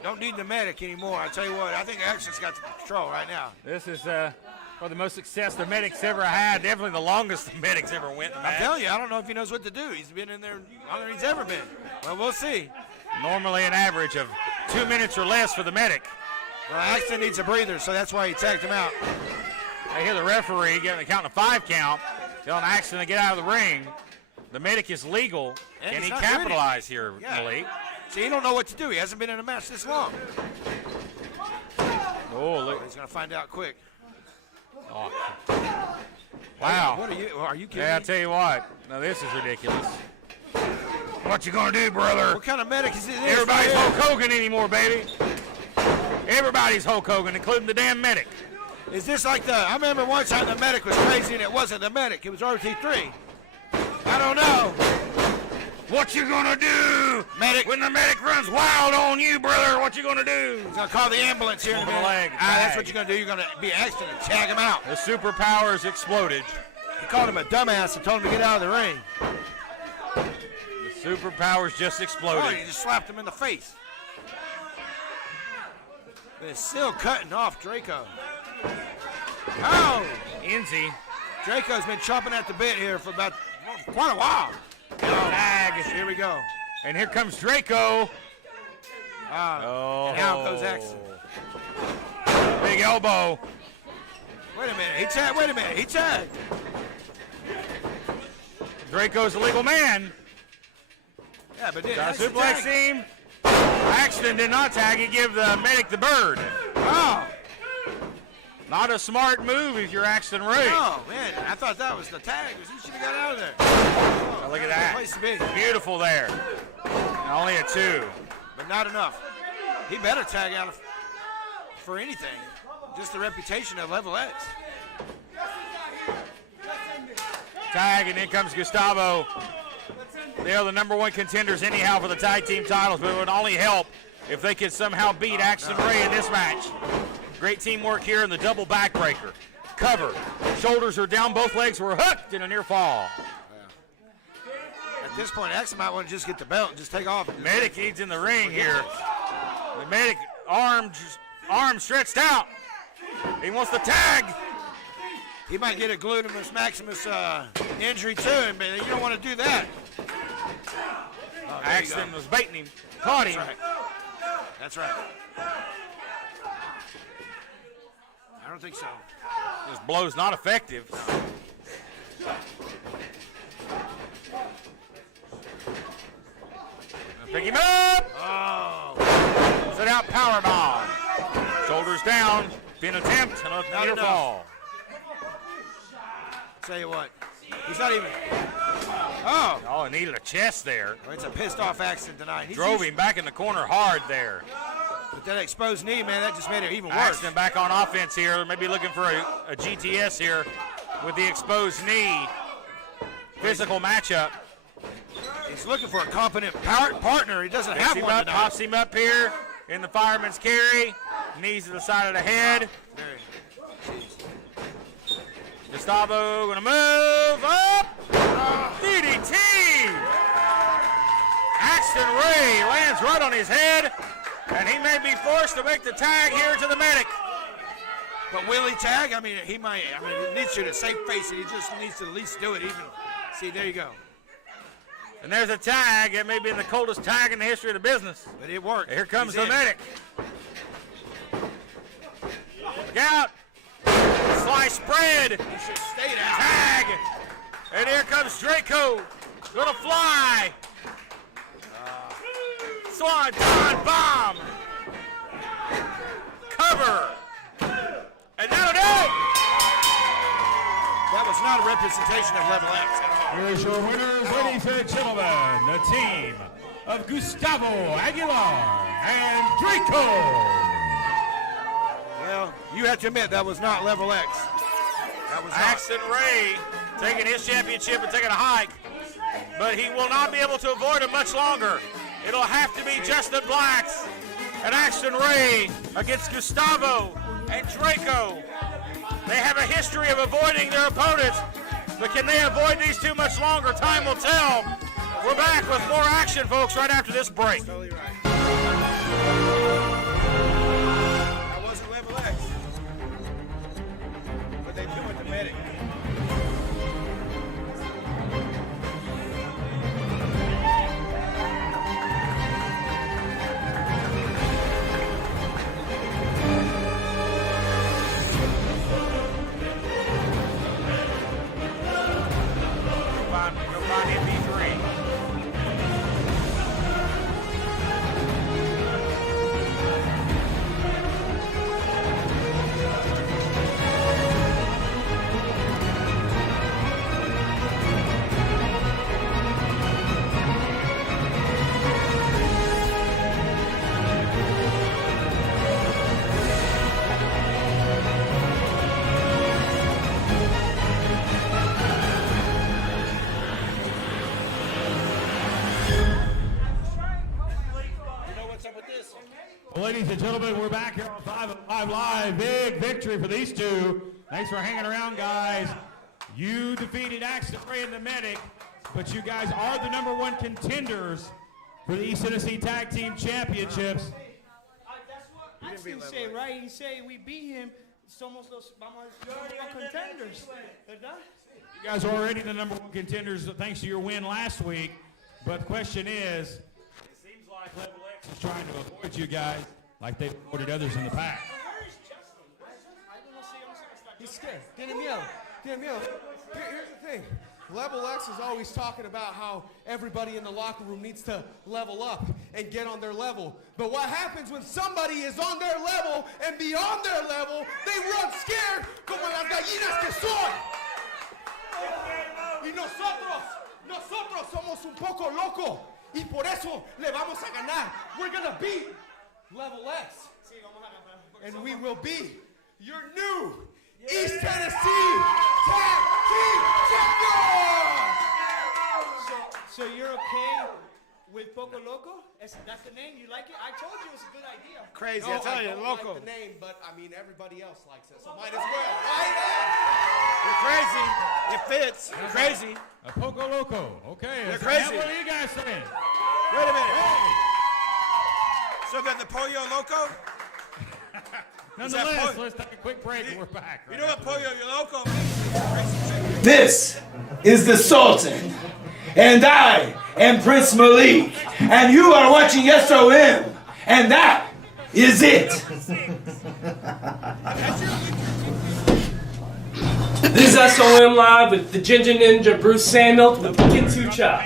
Don't need the medic anymore. I tell you what, I think Axton's got the control right now. This is for the most success the medic's ever had. Definitely the longest the medic's ever went in a match. I'm telling you, I don't know if he knows what to do. He's been in there longer than he's ever been. Well, we'll see. Normally an average of 2 minutes or less for the medic. Well, Axton needs a breather, so that's why he tagged him out. I hear the referee getting a count of 5 count, telling Axton to get out of the ring. The medic is legal. And Can he he's not capitalize here, Yeah. Malik? See, he don't know what to do. He hasn't been in a match this long. Oh, look. He's going to find out quick. Oh. Wow. What are you kidding Yeah, I'll me? tell you what. Now, this is ridiculous. What you going to do, brother? What kind of medic is this? Everybody's right Hulk Hogan anymore, baby. Everybody's Hulk Hogan, including the damn medic. Is this like I remember one time the medic was crazy and it wasn't the medic, it was RT3. I don't know. What you gonna do, Medic? when the medic runs wild on you, brother? What you gonna do? He's gonna call the ambulance here in a Over the minute. leg, That's tag. what you're gonna do. You're gonna be accident and tag him out. The superpowers exploded. He called him a dumbass and told him to get out of the ring. The superpowers just Oh, exploded. he just slapped him in the face. But it's still cutting off Draco. Oh! Enzy. Draco's been chomping at the bit here for about quite a while. Tag. Here we go. And here comes Draco. And out goes Axton. Big elbow. Wait a minute. He tagged. Wait a minute. He tagged. Draco's a legal man. Yeah, but then Got a Axton suplex tagged. team. Axton did not tag. He gave the medic the bird. Oh! Not a smart move if you're Axton Ray. Oh, man. I thought that was the tag. He should have got out of there. Oh, look at Good that. place to be. Beautiful there. And only a 2. But not enough. He better tag out for anything. Just the reputation of Level X. Tag, and in comes Gustavo. They are the #1 contenders anyhow for the tag team titles, but it would only help if they could somehow beat Axton Ray in this match. Great teamwork here in the double backbreaker. Cover. Shoulders are down, both legs were hooked in a near fall. At this point, Axton might want to just get the belt and just take off. Medic needs in the ring here. The medic arm stretched out. He wants the tag. He might get a gluteus maximus injury too, but you don't want to do that. Oh, there you Axton go. was baiting him. Caught him. That's right. That's right. I don't think so. This blow's not effective. Pick him up. Oh. Sit out powerbomb. Shoulders down. Pin attempt. And a Not near enough. fall. Tell you what. He's not even. Oh. Oh, needed a chest there. Well, it's a pissed off accident tonight. He's Drove him back in the corner hard there. But that exposed knee, man, that just made it even worse. Axton back on offense here. Maybe looking for a GTS here with the exposed knee. Physical matchup. He's looking for a competent partner. He doesn't have one tonight. Pops him up here in the fireman's carry. Knees to the side of the head. Gustavo gonna move up. DDT. Axton Ray lands right on his head, and he may be forced to make the tag here to the medic. But will he tag? I mean, he might. I mean, he needs to save face it. He just needs to at least do it. Even see, there you go. And there's a tag. It may be the coldest tag in the history of the business. But it worked. Here comes He's the in. medic. Look out. Slice spread. He should stay down. Tag. And here comes Draco. Gonna fly. Swanton bomb. Cover. And no. That was not a representation of Level X at all. Here's your winners, ladies and gentlemen, the team of Gustavo Aguilar and Draco. Well, you have to admit that was not Level X. That was not. Axton Ray taking his championship and taking a hike, but he will not be able to avoid it much longer. It'll have to be Justin Blacks and Axton Ray against Gustavo and Draco. They have a history of avoiding their opponents, but can they avoid these two much longer? Time will tell. We're back with more action, folks, right after this break. Totally right. That wasn't Level X. But they do with the medic. Go find MP3. Well, ladies and gentlemen, we're back here on 5 Live. Big victory for these two. Thanks for hanging around, guys. You defeated Axton Ray and the Medic, but you guys are the #1 contenders for the East Tennessee Tag Team Championships. That's what Axton said, right? He said we beat him. Somos los contenders. ¿Verdad? You guys are already the #1 contenders thanks to your win last week. But the question is, it seems like Level X is trying to avoid you guys like they've avoided others in the past. He's scared. Tiene miedo. Tiene miedo. Here's the thing. Level X is always talking about how everybody in the locker room needs to level up and get on their level. But what happens when somebody is on their level and beyond their level, they run scared como las gallinas que son. Y nosotros somos un poco locos. Y por eso le vamos a ganar. We're going to beat Level X. And we will be your new East Tennessee Tag Team Champions! So you're okay with Poco Loco? That's the name? You like it? I told you it was a good idea. Crazy, No, I tell you, don't Loco. like the name, but I mean everybody else likes it, so might as well. You're crazy. It fits. You're crazy. A Poco Loco. Okay. You're so crazy. now what are you guys saying? Wait a minute. So then the Pollo Loco? Nonetheless, let's take a quick break and we're back. You know what Pollo Loco means? This is the Sultan, and I am Prince Malik, and you are watching SOM, and that is it. This is SOM Live with the Ginger Ninja Bruce Samuel with the Kitsu Chop.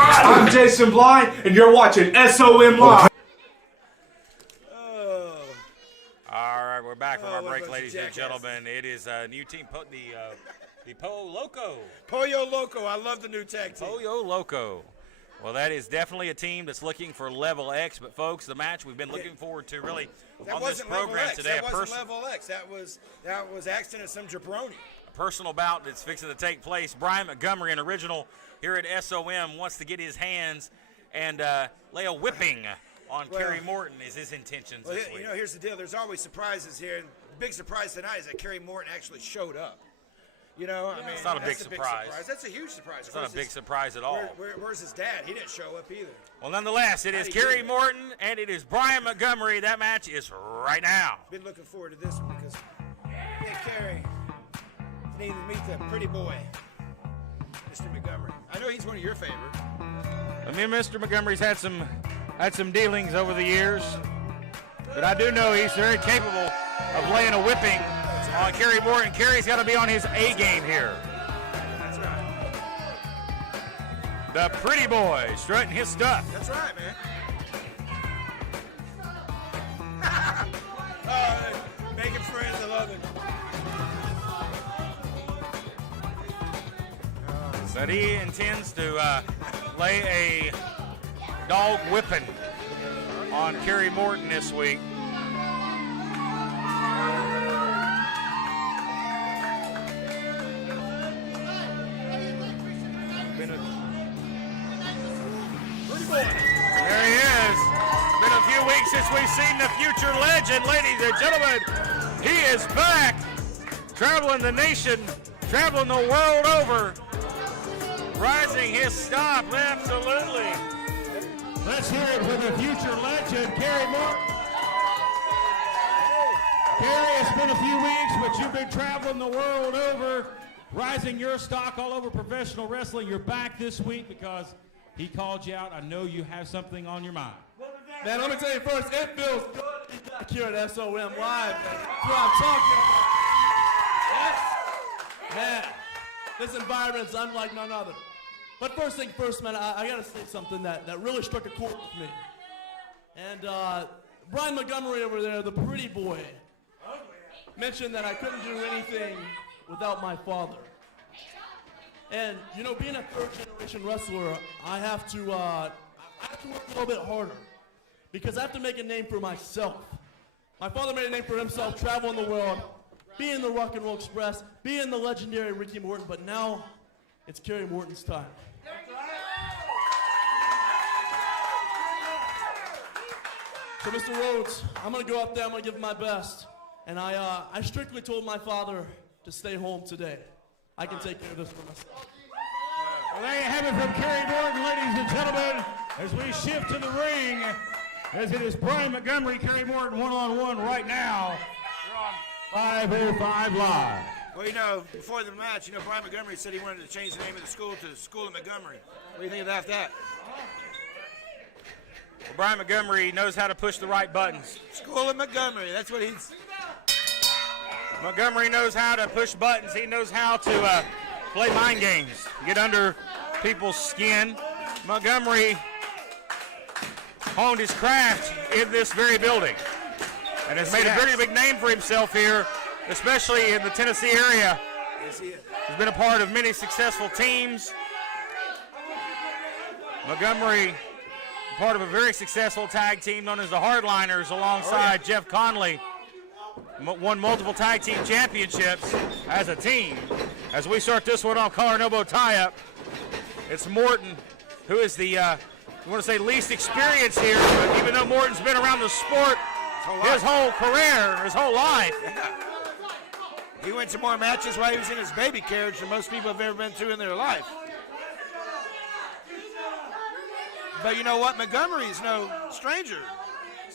I'm Jason Blind, and you're watching SOM Live. All right, we're back from our what break, was ladies the and jackass? gentlemen. It is a new team, the Pollo Loco. Pollo Loco. I love the new tag team. Pollo Loco. Well, that is definitely a team that's looking for Level X. But, folks, the match we've been looking forward to really That on this wasn't Level program X. today. That wasn't Level X. That was Axton and some jabroni. Personal bout that's fixing to take place. Brian Montgomery, an original here at SOM, wants to get his hands and lay a whipping on Kerry Morton is his intentions Well, this you week. know, here's the deal. There's always surprises here. The big surprise tonight is that Kerry Morton actually showed up. You know, I mean, It's not a big that's surprise. That's a huge surprise. It's not a big surprise at all. Where's his dad? He didn't show up either. Well, nonetheless, it is How'd he Kerry get it? Morton and it is Brian Montgomery. That match is right now. Been looking forward to this one because Kerry needed to meet the pretty boy, Mr. Montgomery. I know he's one of your favorites. I mean, Mr. Montgomery's had some dealings over the years, but I do know he's very capable of laying a whipping on Kerry Morton. Kerry's got to be on his A game here. That's right. The pretty boy strutting his stuff. That's right, man. Making friends, I love it. But he intends to lay a dog whipping on Kerry Morton this week. There he is. Been a few weeks since we've seen the future legend, ladies and gentlemen. He is back, traveling the nation, traveling the world over, rising his stock, absolutely. Let's hear it for the future legend, Kerry Morton. Kerry, it's been a few weeks, but you've been traveling the world over, rising your stock all over professional wrestling. You're back this week because he called you out. I know you have something on your mind. Man, let me tell you first, it feels good to be back here at SOM Live. That's what I'm talking about. Yes. Man, this environment is unlike none other. But first thing first, man, I got to say something that really struck a chord with me. And Brian Montgomery over there, the pretty boy, mentioned that I couldn't do anything without my father. And, you know, being a third-generation wrestler, I have to work a little bit harder because I have to make a name for myself. My father made a name for himself, traveling the world, being the Rock and Roll Express, being the legendary Ricky Morton, but now It's Kerry Morton's time. So, Mr. Rhodes, I'm going to go up there. I'm going to give it my best. And I strictly told my father to stay home today. I can take care of this for myself. Well, there you have it from Kerry Morton, ladies and gentlemen, as we shift to the ring, as it is Brian Montgomery, Kerry Morton, one-on-one right now. You're on 505 Live. Well, you know, before the match, you know, Brian Montgomery said he wanted to change the name of the school to the School of Montgomery. What do you think about that? Well, Brian Montgomery knows how to push the right buttons. School of Montgomery, that's what he's... Montgomery knows how to push buttons. He knows how to play mind games, get under people's skin. Montgomery honed his craft in this very building and has made a very big name for himself here, especially in the Tennessee area. Yes, he is. He's been a part of many successful teams. Montgomery, part of a very successful tag team known as the Hardliners alongside Jeff Conley. Won multiple tag team championships as a team. As we start this one off, collar and elbow tie-up, it's Morton, who is the, I want to say, least experienced here, but even though Morton's been around the sport his whole career, his whole life. Yeah. He went to more matches while he was in his baby carriage than most people have ever been through in their life. But you know what? Montgomery's no stranger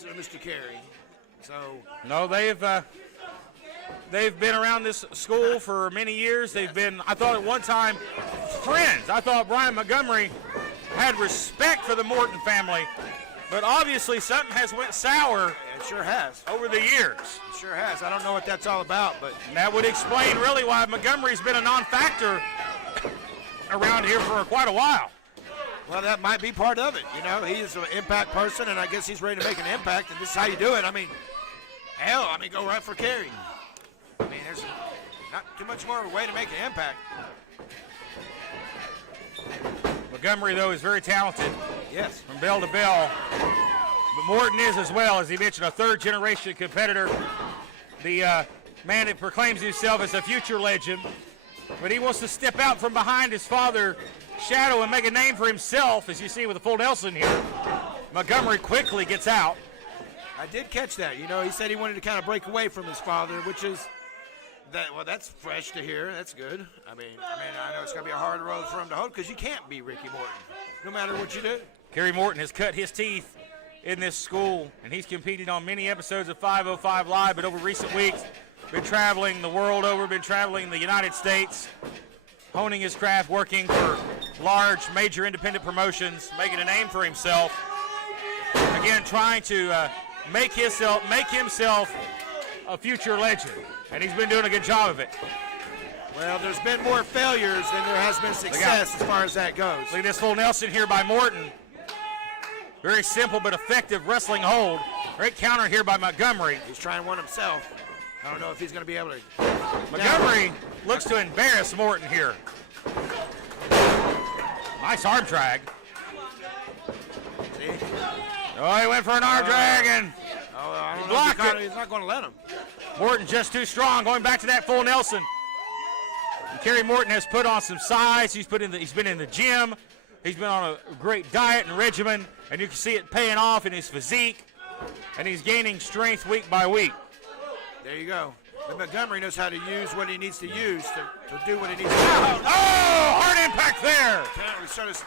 to Mr. Carey. So no, they've been around this school for many years. They've been, I thought at one time, friends. I thought Brian Montgomery had respect for the Morton family, but obviously something has went sour. It sure has. Over the years. It sure has. I don't know what that's all about, but that would explain really why Montgomery's been a non-factor around here for quite a while. Well, that might be part of it. You know, he's an impact person, and I guess he's ready to make an impact, and this is how you do it. I mean, hell, go right for Carey. I mean, there's not too much more of a way to make an impact. Montgomery, though, is very talented. Yes. From bell to bell. But Morton is as well, as he mentioned, a third-generation competitor. The man that proclaims himself as a future legend. But he wants to step out from behind his father's shadow and make a name for himself, as you see with the full Nelson here. Montgomery quickly gets out. I did catch that. You know, he said he wanted to kind of break away from his father, which is that. Well, that's fresh to hear. That's good. I mean, I know it's gonna be a hard road for him to hold because you can't be Ricky Morton, no matter what you do. Kerry Morton has cut his teeth in this school, and he's competed on many episodes of 505 Live. But over recent weeks, been traveling the world over, been traveling the United States, honing his craft, working for large, major independent promotions, making a name for himself. Again, trying to make himself a future legend, and he's been doing a good job of it. Well, there's been more failures than there has been success as far as that goes. Look at this full Nelson here by Morton. Very simple but effective wrestling hold. Great counter here by Montgomery. He's trying one himself. I don't know if he's going to be able to. Montgomery looks to embarrass Morton here. Nice arm drag. See? Oh, he went for an arm drag and I don't blocked know it. He's not going to let him. Morton just too strong. Going back to that full Nelson. And Kerry Morton has put on some size. He's been in the gym. He's been on a great diet and regimen, and you can see it paying off in his physique, and he's gaining strength week by week. There you go. But Montgomery knows how to use what he needs to use to do what he needs to do. Oh, hard impact there. Apparently, so does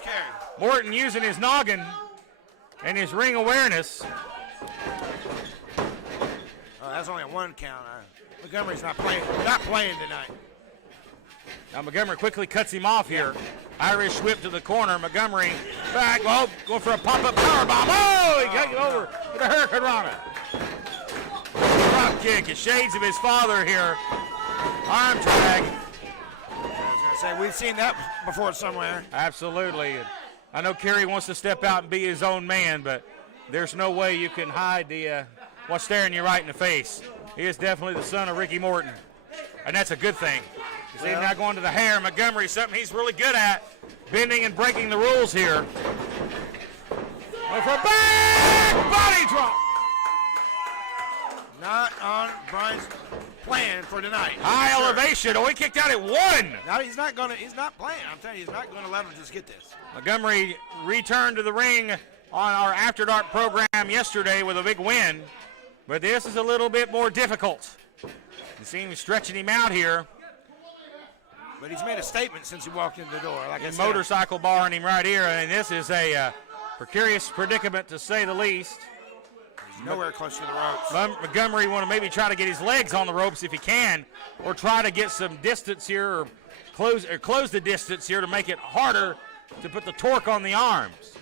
Carey. Morton using his noggin and his ring awareness. Oh, that's only a one count. Montgomery's not playing tonight. Now Montgomery quickly cuts him off here. Irish whip to the corner. Montgomery back. Oh, going for a pop-up powerbomb. Oh, he got it over with a Hurricane Rana. Drop kick. Shades of his father here. Arm drag. I was going to say, we've seen that before somewhere. Absolutely. I know Kerry wants to step out and be his own man, but there's no way you can hide what's staring you right in the face. He is definitely the son of Ricky Morton, and that's a good thing. You see him now going to the hair. Montgomery, something he's really good at, bending and breaking the rules here. Going for a back body drop. Not on Brian's plan for tonight. High elevation. Oh, he kicked out at 1. No, he's not playing. I'm telling you, he's not gonna let him just get this. Montgomery returned to the ring on our After Dark program yesterday with a big win, but this is a little bit more difficult. You see him stretching him out here. But he's made a statement since he walked in the door. Like I said, Motorcycle barring him right here, and this is a precarious predicament to say the least. He's nowhere close to the ropes. Montgomery want to maybe try to get his legs on the ropes if he can, or try to get some distance here, or close the distance here to make it harder to put the torque on the arms.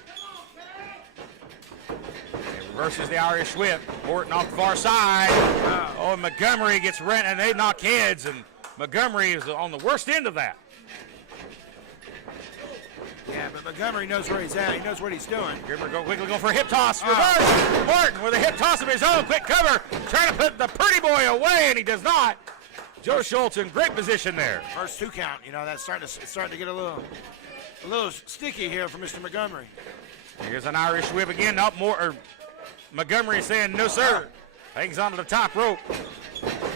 Versus the Irish whip. Morton off the far side. Oh, and Montgomery gets rent, and they knock heads, and Montgomery is on the worst end of that. Yeah, but Montgomery knows where he's at. He knows what he's doing. Montgomery quickly going for a hip toss. Reverse. Morton with a hip toss of his own. Quick cover. Trying to put the pretty boy away, and he does not. Joe Schultz in great position there. First 2 count. You know, that's starting to get a little sticky here for Mr. Montgomery. Here's an Irish whip again. Up more. Montgomery is saying, no, sir. Hangs onto the top rope.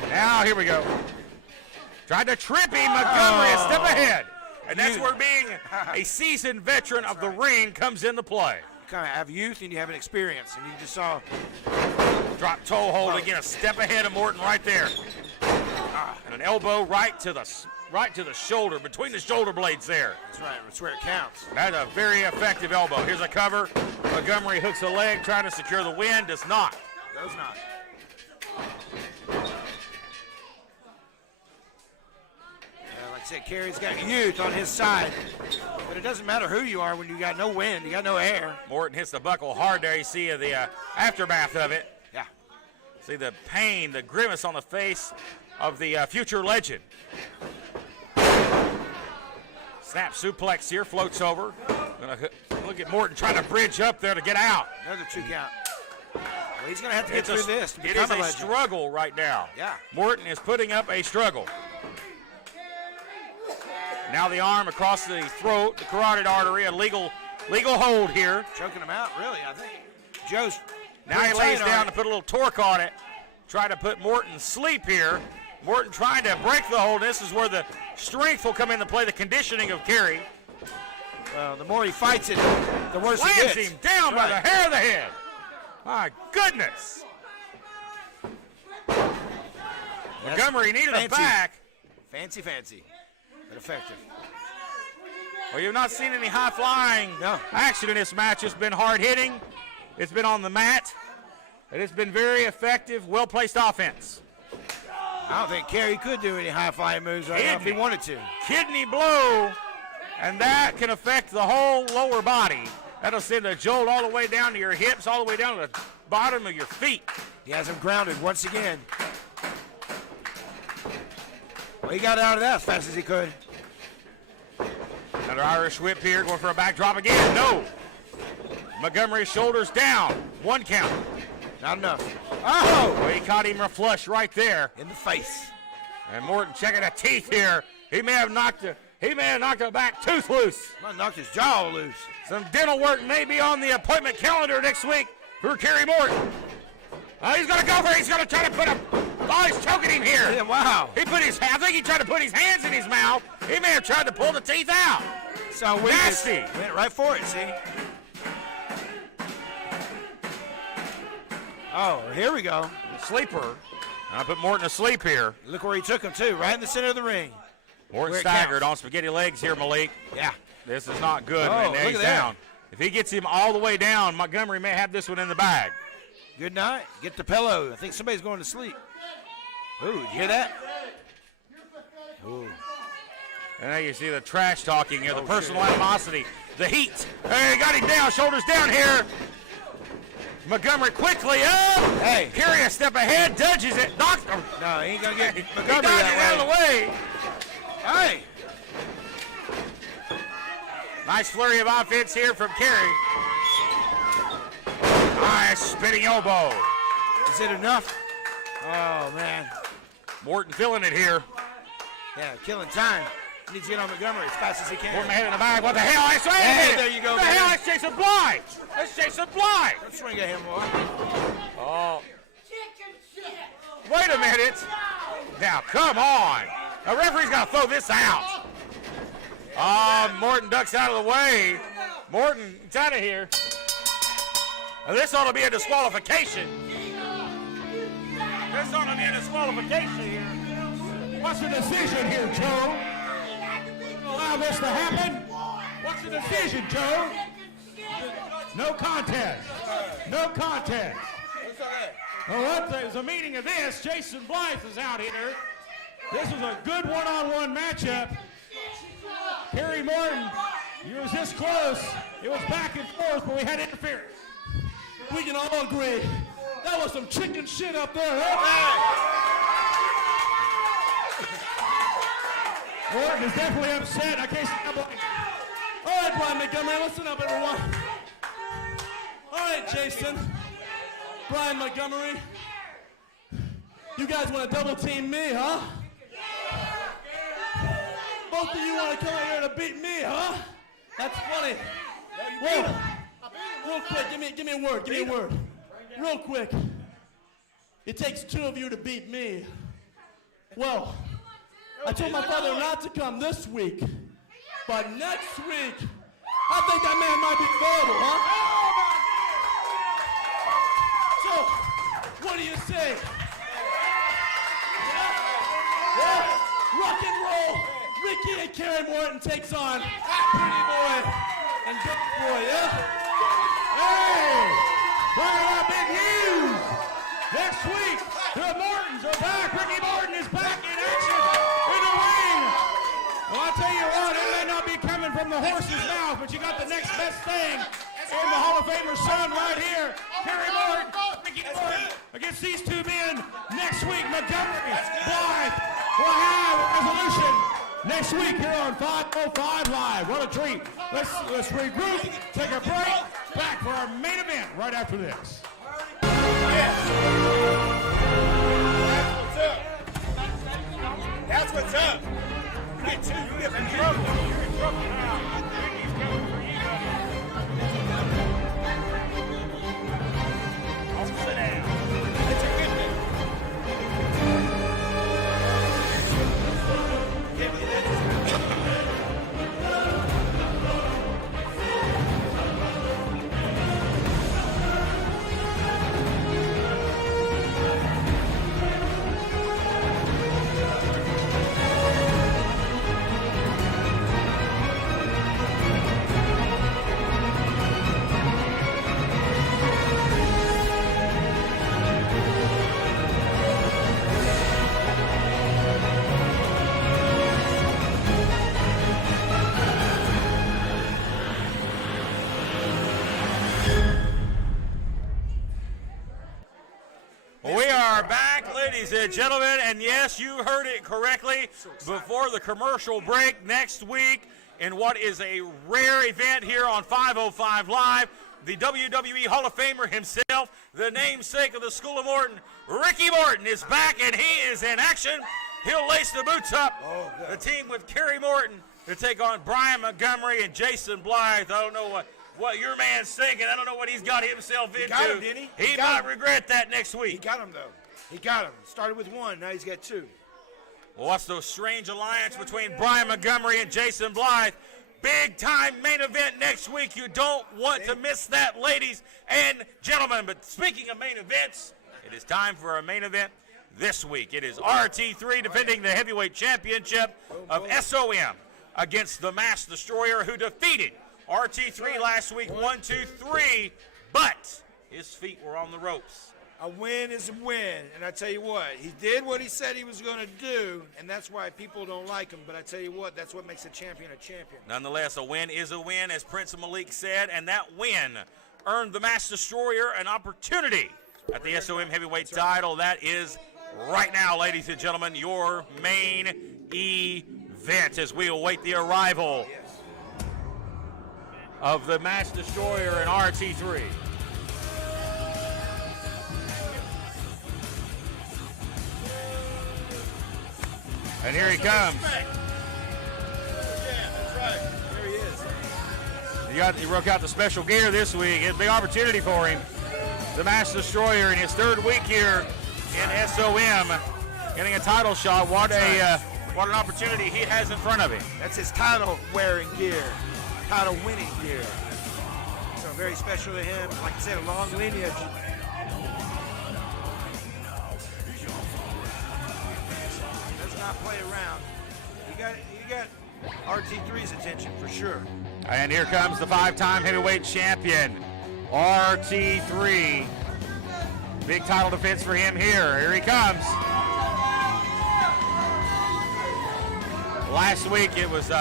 Now, here we go. Tried to trip him. Montgomery a step ahead. And that's where being a seasoned veteran of the ring comes into play. You kind of have youth and you have an experience. And you just saw. Drop toe hold again. A step ahead of Morton right there. And an elbow right to the shoulder, between the shoulder blades there. That's right. That's where it counts. That's a very effective elbow. Here's a cover. Montgomery hooks a leg, trying to secure the win. Does not. Does not. Like I said, Kerry's got youth on his side. But it doesn't matter who you are when you got no wind, you got no air. Morton hits the buckle hard there. You see the aftermath of it. Yeah. See the pain, the grimace on the face of the future legend. Snap suplex here, floats over. Look at Morton trying to bridge up there to get out. Another 2 count. Well, he's going to have to get through this to It become is a a legend. struggle right now. Yeah. Morton is putting up a struggle. Now the arm across the throat, the carotid artery, a legal hold here. Choking him out, really, I think. Joe's now he lays down to put a little torque on it. Try to put Morton to sleep here. Morton trying to break the hold. This is where the strength will come into play, the conditioning of Kerry. The more he fights it, the worse it Slams gets. him down by the hair of the head. My goodness. Montgomery needed a back. Fancy, but effective. Well, you've not seen any high-flying action in this match. It's been hard-hitting. It's been on the mat. And it's been very effective, well-placed offense. I don't think Kerry could do any high-flying moves right now if he wanted to. Kidney blow, and that can affect the whole lower body. That'll send a jolt all the way down to your hips, all the way down to the bottom of your feet. He has him grounded once again. Well, he got out of that as fast as he could. Another Irish whip here, going for a backdrop again. No. Montgomery's shoulders down. 1 count. Not enough. Oh! Well, he caught him flush right there. In the face. And Morton checking the teeth here. He may have knocked a back tooth loose. Might have knocked his jaw loose. Some dental work may be on the appointment calendar next week for Kerry Morton. He's going to go for it. He's going to try to put a... Oh, he's choking him here. Yeah, wow. I think he tried to put his hands in his mouth. He may have tried to pull the teeth out. So we Nasty. just went right for it, see? Oh, here we go. Sleeper. I put Morton to sleep here. Look where he took him, too, right in the center of the ring. Morton staggered on spaghetti legs here, Malik. Yeah. This is not good. Oh, man. look He's at that. down. If he gets him all the way down, Montgomery may have this one in the bag. Good night. Get the pillow. I think somebody's going to sleep. Ooh, you hear that? Ooh. And now you see the trash talking here, the personal animosity, the heat. Hey, got him down, shoulders down here. Montgomery quickly up. Hey. Kerry a step ahead, dodges it. No, he ain't going to get He Montgomery dodges that out of the way. Hey. Nice flurry of offense here from Kerry. Nice spinning elbow. Is it enough? Oh, man. Morton feeling it here. Yeah, killing time. He needs to get on Montgomery as fast as he can. Morton head in the bag. What the hell? That's right. Hey, there you go, What the man. hell? That's Jason Bly. That's Jason Bly. Don't swing at him, boy. Oh. Wait a minute. Now, come on. The referee's got to throw this out. Morton ducks out of the way. Morton, it's out of here. Now, this ought to be a disqualification. This ought to be a disqualification here. What's the decision here, Joe? Allow this to happen? What's the decision, Joe? No contest. No contest. Well, there's a meaning of this. Jason Blythe is out here. This was a good one-on-one matchup. Kerry Morton, you was this close. It was back and forth, but we had interference. We can all agree that was some chicken shit up there. Huh? Morton is definitely upset. I can't stop like. All right, Brian Montgomery, listen up, everyone. All right, Jason, Brian Montgomery, you guys want to double team me, huh? Both of you want to come out here to beat me, huh? That's funny. Whoa. Real quick, give me a word. Give me a word. Real quick. It takes two of you to beat me. Well, I told my father not to come this week, but next week, I think that man might be available, huh? So, what do you say? Yeah? Rock and roll. Ricky and Kerry Morton takes on Pretty Boy and Good Boy, yeah? Hey! Bringing out big news! Next week, the Mortons are back. Ricky Morton is back in action in the ring. Well, I'll tell you what, it may not be coming from the horse's mouth, but you got the next best thing in the Hall of Famer's son right here. Kerry Morton, Ricky Morton against these two men next week. Montgomery, Blythe will have a resolution next week here on 505 Live. What a treat. Let's regroup, take a break, back for our main event right after this. That's what's up. You get two, you get in trouble. You're in trouble now. Ricky's coming for you. I'll sit down. It's a good thing. Give me that. We are back, ladies and gentlemen, and yes, you heard it correctly. Before the commercial break next week, in what is a rare event here on 505 Live, the WWE Hall of Famer himself, the namesake of the School of Morton, Ricky Morton, is back, and he is in action. He'll lace the boots up. The team with Kerry Morton to take on Brian Montgomery and Jason Blythe. I don't know what your man's thinking. I don't know what he's got himself into. He got him, didn't he? He might regret that next week. He got him, though. He got him. Started with one, now he's got two. Well, what's the strange alliance between Brian Montgomery and Jason Blythe? Big-time main event next week. You don't want to miss that, ladies and gentlemen. But speaking of main events, it is time for a main event this week. It is RT3 defending the heavyweight championship of SOM against the Mass Destroyer, who defeated RT3 last week, 1-2-3, but his feet were on the ropes. A win is a win, and I tell you what, he did what he said he was going to do, and that's why people don't like him. But I tell you what, that's what makes a champion a champion. Nonetheless, a win is a win, as Prince Malik said, and that win earned the Mass Destroyer an opportunity at the SOM heavyweight title. That is right now, ladies and gentlemen, your main event as we await the arrival of the Mass Destroyer and RT3. And here he comes. Yeah, that's right. There he is. He broke out the special gear this week. It's a big opportunity for him. The Mass Destroyer in his third week here in SOM, getting a title shot. What an opportunity he has in front of him. That's his title-wearing gear, title-winning gear. So very special to him. Like I said, a long lineage. Does not play around. You got RT3's attention for sure. And here comes the 5-time heavyweight champion, RT3. Big title defense for him here. Here he comes. Last week it was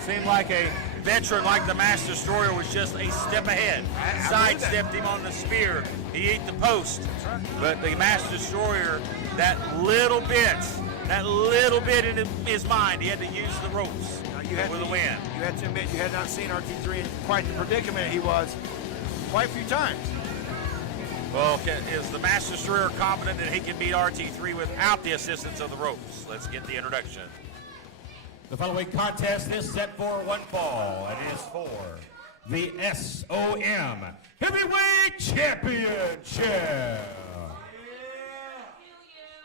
seemed like a veteran like the Master Destroyer was just a step ahead. Sidestepped him on the spear. He ate the post. But the Master Destroyer, that little bit in his mind, he had to use the ropes for the win. You had to admit you had not seen RT3 in quite the predicament he was quite a few times. Well, is the Master Destroyer confident that he can beat RT3 without the assistance of the ropes? Let's get the introduction. The following contest is set for one fall, and it is for the SOM Heavyweight Championship.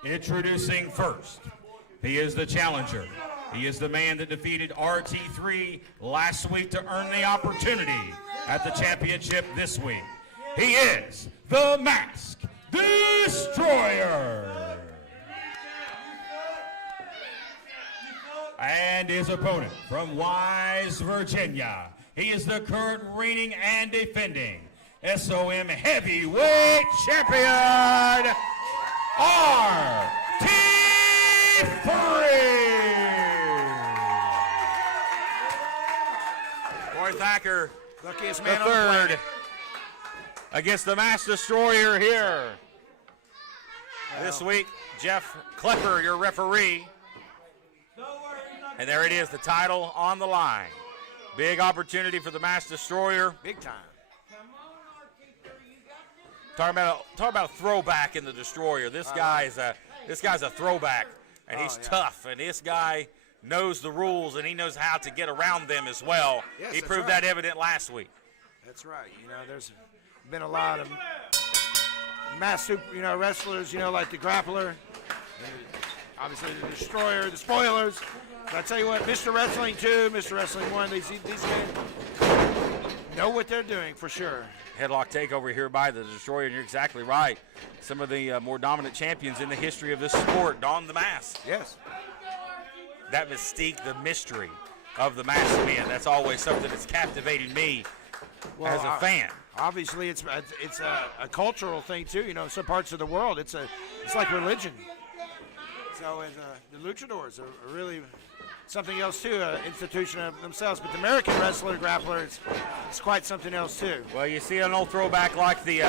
Introducing first, he is the challenger. He is the man that defeated RT3 last week to earn the opportunity at the championship this week. He is the Mask Destroyer. And his opponent from Wise, Virginia. He is the current reigning and defending SOM Heavyweight Champion, RT3. Roy Thacker, luckiest the man on the third, planet, against the Master Destroyer here. This week, Jeff Klepper, your referee. And there it is, the title on the line. Big opportunity for the Master Destroyer. Big time. Talking about a throwback in the Destroyer. This guy's a throwback, and he's tough. And this guy knows the rules, and he knows how to get around them as well. Yes, he that's proved right. that evident last week. That's right. You know, there's been a lot of wrestlers, like the Grappler, obviously the Destroyer, the Spoilers. But I tell you what, Mr. Wrestling 2, Mr. Wrestling 1, these guys know what they're doing for sure. Headlock takeover here by the Destroyer, and you're exactly right. Some of the more dominant champions in the history of this sport don the mask. Yes. That mystique, the mystery of the masked men, that's always something that's captivated me as a fan. Obviously, it's a cultural thing too. Some parts of the world, it's like religion. So the luchadors are really something else too, an institution of themselves. But the American wrestler, grappler, it's quite something else too. Well, you see an old throwback like the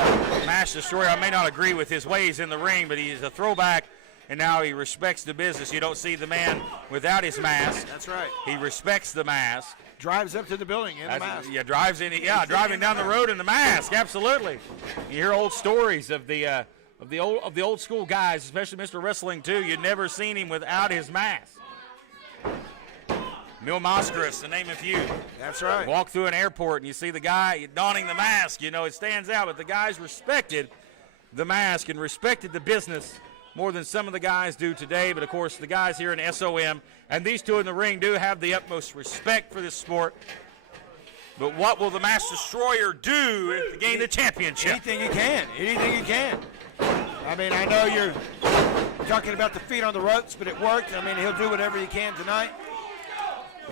Master Destroyer. I may not agree with his ways in the ring, but he's a throwback, and now he respects the business. You don't see the man without his mask. That's right. He respects the mask. Drives up to the building in the mask. Yeah, driving down the road in the mask. Absolutely. You hear old stories of the old school guys, especially Mr. Wrestling 2. You'd never seen him without his mask. Mil Mascaras, to name a few. That's right. Walk through an airport and you see the guy donning the mask. It stands out. But the guys respected the mask and respected the business more than some of the guys do today. But, of course, the guys here in SOM and these two in the ring do have the utmost respect for this sport. But what will the Master Destroyer do to gain the championship? Anything you can. Anything you can. I mean, I know you're talking about the feet on the ropes, but it worked. I mean, he'll do whatever he can tonight.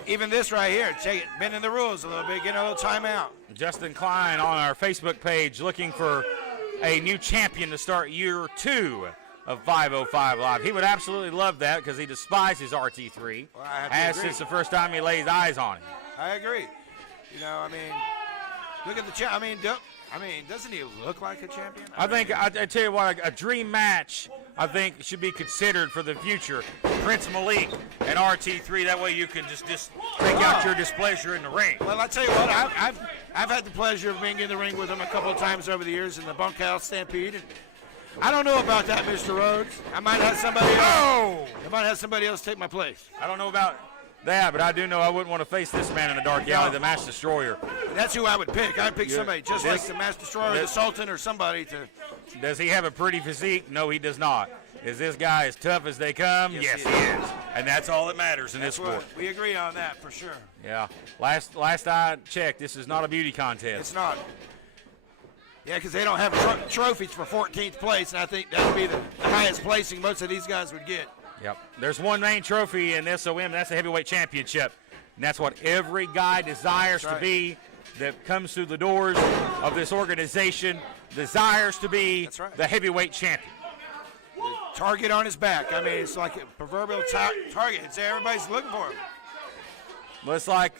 Even this right here, bending the rules a little bit, getting a little timeout. Justin Klein on our Facebook page looking for a new champion to start year 2 of 505 Live. He would absolutely love that because he despises RT3. Well, I have to as agree. since the first time he lays eyes on him. I agree. Look at the doesn't he look like a champion? I tell you what, a dream match, I think, should be considered for the future. Prince Malik and RT3. That way you can just take out your displeasure in the ring. Well, I tell you what, I've had the pleasure of being in the ring with him a couple of times over the years in the Bunkhouse Stampede. And I don't know about that, Mr. Rhodes. I might have somebody else. I might have somebody else take my place. I don't know about that, but I do know I wouldn't want to face this man in the dark alley, the Mass Destroyer. That's who I would pick. I'd pick somebody just like the Mass Destroyer, or the Sultan, or somebody to. Does he have a pretty physique? No, he does not. Is this guy as tough as they come? Yes, he is. And that's all that matters in this sport. We agree on that for sure. Yeah. Last I checked, this is not a beauty contest. It's not. Yeah, because they don't have trophies for 14th place, and I think that would be the highest placing most of these guys would get. Yep. There's one main trophy in SOM, and that's the heavyweight championship. And that's what every guy desires to be that comes through the doors of this organization, desires to be the heavyweight champion. Target on his back. I mean, it's like a proverbial target. It's everybody's looking for him. Well, it's like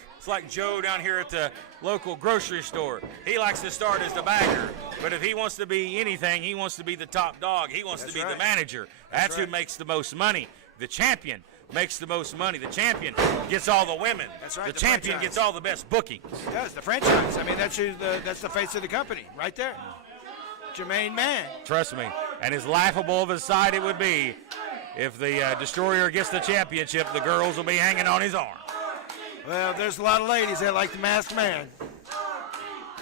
Joe down here at the local grocery store. He likes to start as the bagger, but if he wants to be anything, he wants to be the top dog. He wants to be the manager. That's who makes the most money. The champion makes the most money. The champion gets all the women. That's right. The champion franchise gets all the best bookings. He does. The franchise. I mean, that's the face of the company right there. Jermaine Mann. Trust me. And as laughable of a sight it would be if the Destroyer gets the championship, the girls will be hanging on his arm. Well, there's a lot of ladies that like the masked man.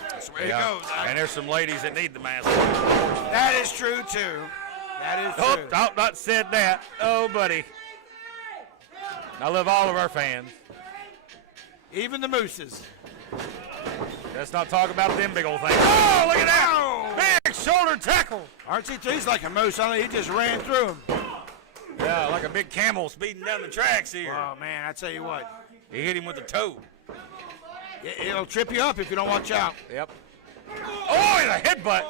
That's where it goes. And there's some ladies that need the mask. That is true, too. That is true. Oh, not said that. Oh, buddy. I love all of our fans. Even the mooses. Let's not talk about them big old things. Oh, look at that. Big shoulder tackle. RT3's like a moose. I mean, he just ran through him. Yeah, like a big camel speeding down the tracks here. Oh, man, I tell you what. He hit him with the toe. It'll trip you up if you don't watch out. Yep. Oh, and a headbutt.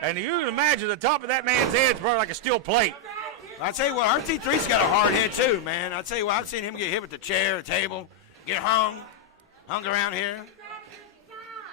And you can imagine the top of that man's head is probably like a steel plate. I tell you what, RT3's got a hard head too, man. I tell you what, I've seen him get hit with the chair, the table, get hung around here.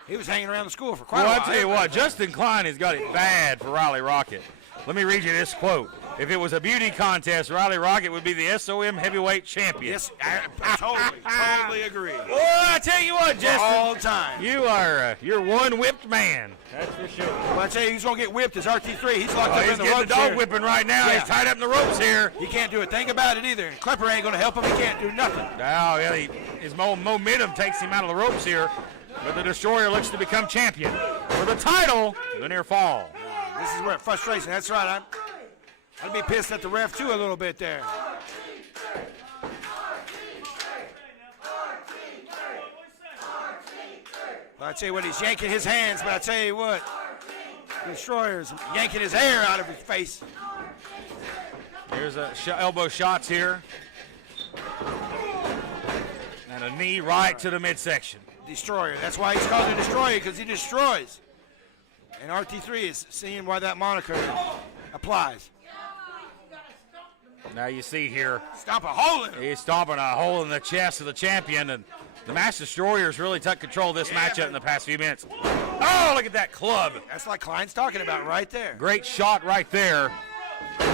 He was hanging around the school for quite a while. Well, I tell you what, Justin Klein has got it bad for Riley Rocket. Let me read you this quote. If it was a beauty contest, Riley Rocket would be the SOM heavyweight champion. Yes, I totally agree. Well, I tell you what, Justin. All time. You're one whipped man. That's for sure. Well, I tell you, he's going to get whipped as RT3. He's locked up in the ropes. He's getting the dog whipping right now. Yeah. He's tied up in the ropes here. He can't do a thing about it either. Klepper ain't going to help him. He can't do nothing. Oh, yeah, his momentum takes him out of the ropes here. But the Destroyer looks to become champion. For the title, the near fall. This is where frustration. That's right. I'd be pissed at the ref, too, a little bit there. Well, I tell you what, he's yanking his hands, but I tell you what, the Destroyer's yanking his hair out of his face. Here's elbow shots here. And a knee right to the midsection. Destroyer. That's why he's called the Destroyer, because he destroys. And RT3 is seeing why that moniker applies. Now you see here. Stomp a hole in him. He's stomping a hole in the chest of the champion, and the Mass Destroyers really took control of this matchup in the past few minutes. Oh, look at that club. That's like Klein's talking about right there. Great shot right there. I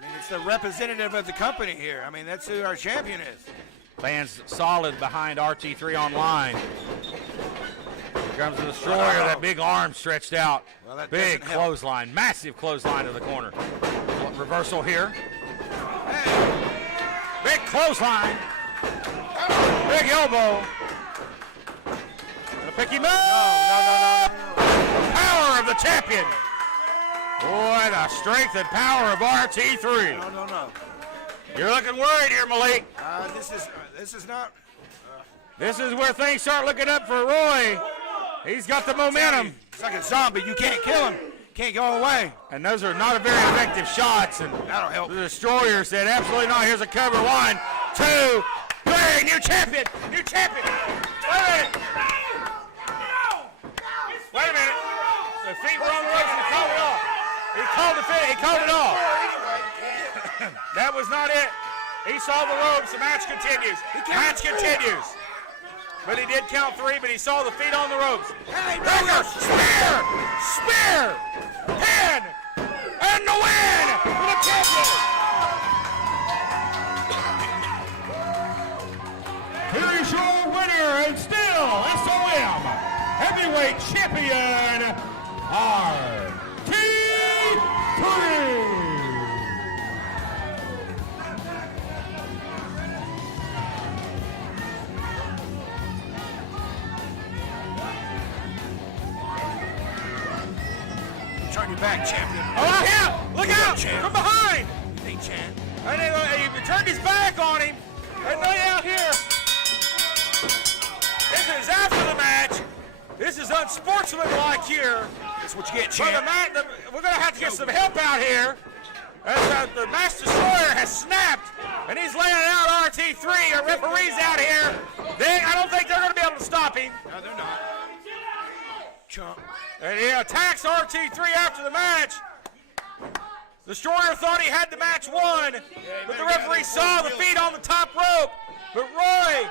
mean, it's the representative of the company here. I mean, that's who our champion is. Fans solid behind RT3 online. Here comes the Destroyer, that big arm stretched out. Well, that big clothesline, massive clothesline to the corner. Reversal here. Hey. Big clothesline. Big elbow. Gonna pick him up. No. Power of the champion. Boy, the strength and power of RT3. No. You're looking worried here, Malik. This is not. This is where things start looking up for Roy. He's got the momentum. He's like a zombie. You can't kill him. Can't go away. And those are not very effective shots. And that'll help. The Destroyer said, absolutely not. Here's a cover. 1, 2, 3. New champion. New champion. Wait a minute. The feet were on the ropes and he called it off. He called it off. That was not it. He saw the ropes. The match continues. But he did count 3, but he saw the feet on the ropes. Hey, Spear! Pin! And the win for the champion! Here is your winner and still SOM Heavyweight Champion, RT3! behind your back, champion. Oh, yeah! Look out! champ. From behind! You think, champ? And he turned his back on him. And now out here. This is after the match. This is unsportsmanlike here. That's what you get, But champ. we're going to have to get some help out here. As the Master Destroyer has snapped, and he's laying out RT3. Our referee's out here. I don't think they're going to be able to stop him. No, they're not. Chump. And he attacks RT3 after the match. Destroyer thought he had the match won, but the referee saw the feet on the top rope. But Roy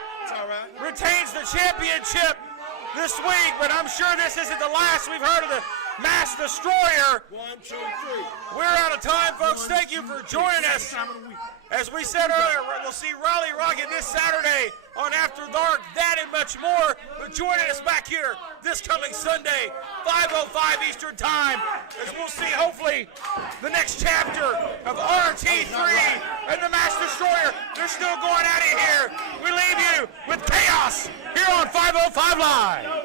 retains the championship this week, but I'm sure this isn't the last we've heard of the Master Destroyer. 1, 2, 3. We're out of time, folks. Thank you for joining us. As we said earlier, we'll see Riley Rocket this Saturday on After Dark, that and much more. But joining us back here this coming Sunday, 5:05 Eastern Time, as we'll see, hopefully, the next chapter of RT3 and the Master Destroyer. They're still going at it here. We leave you with chaos here on 5:05 Live.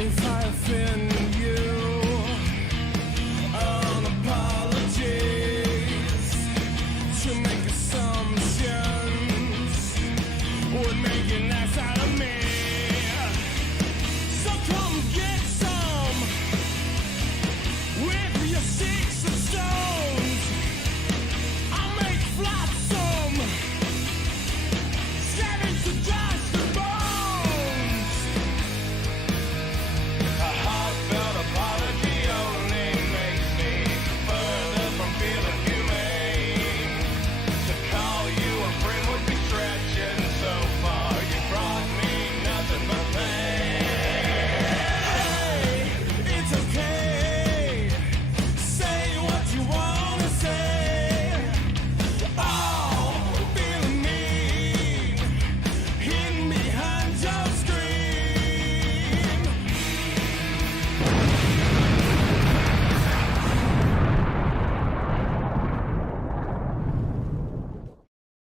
If I offend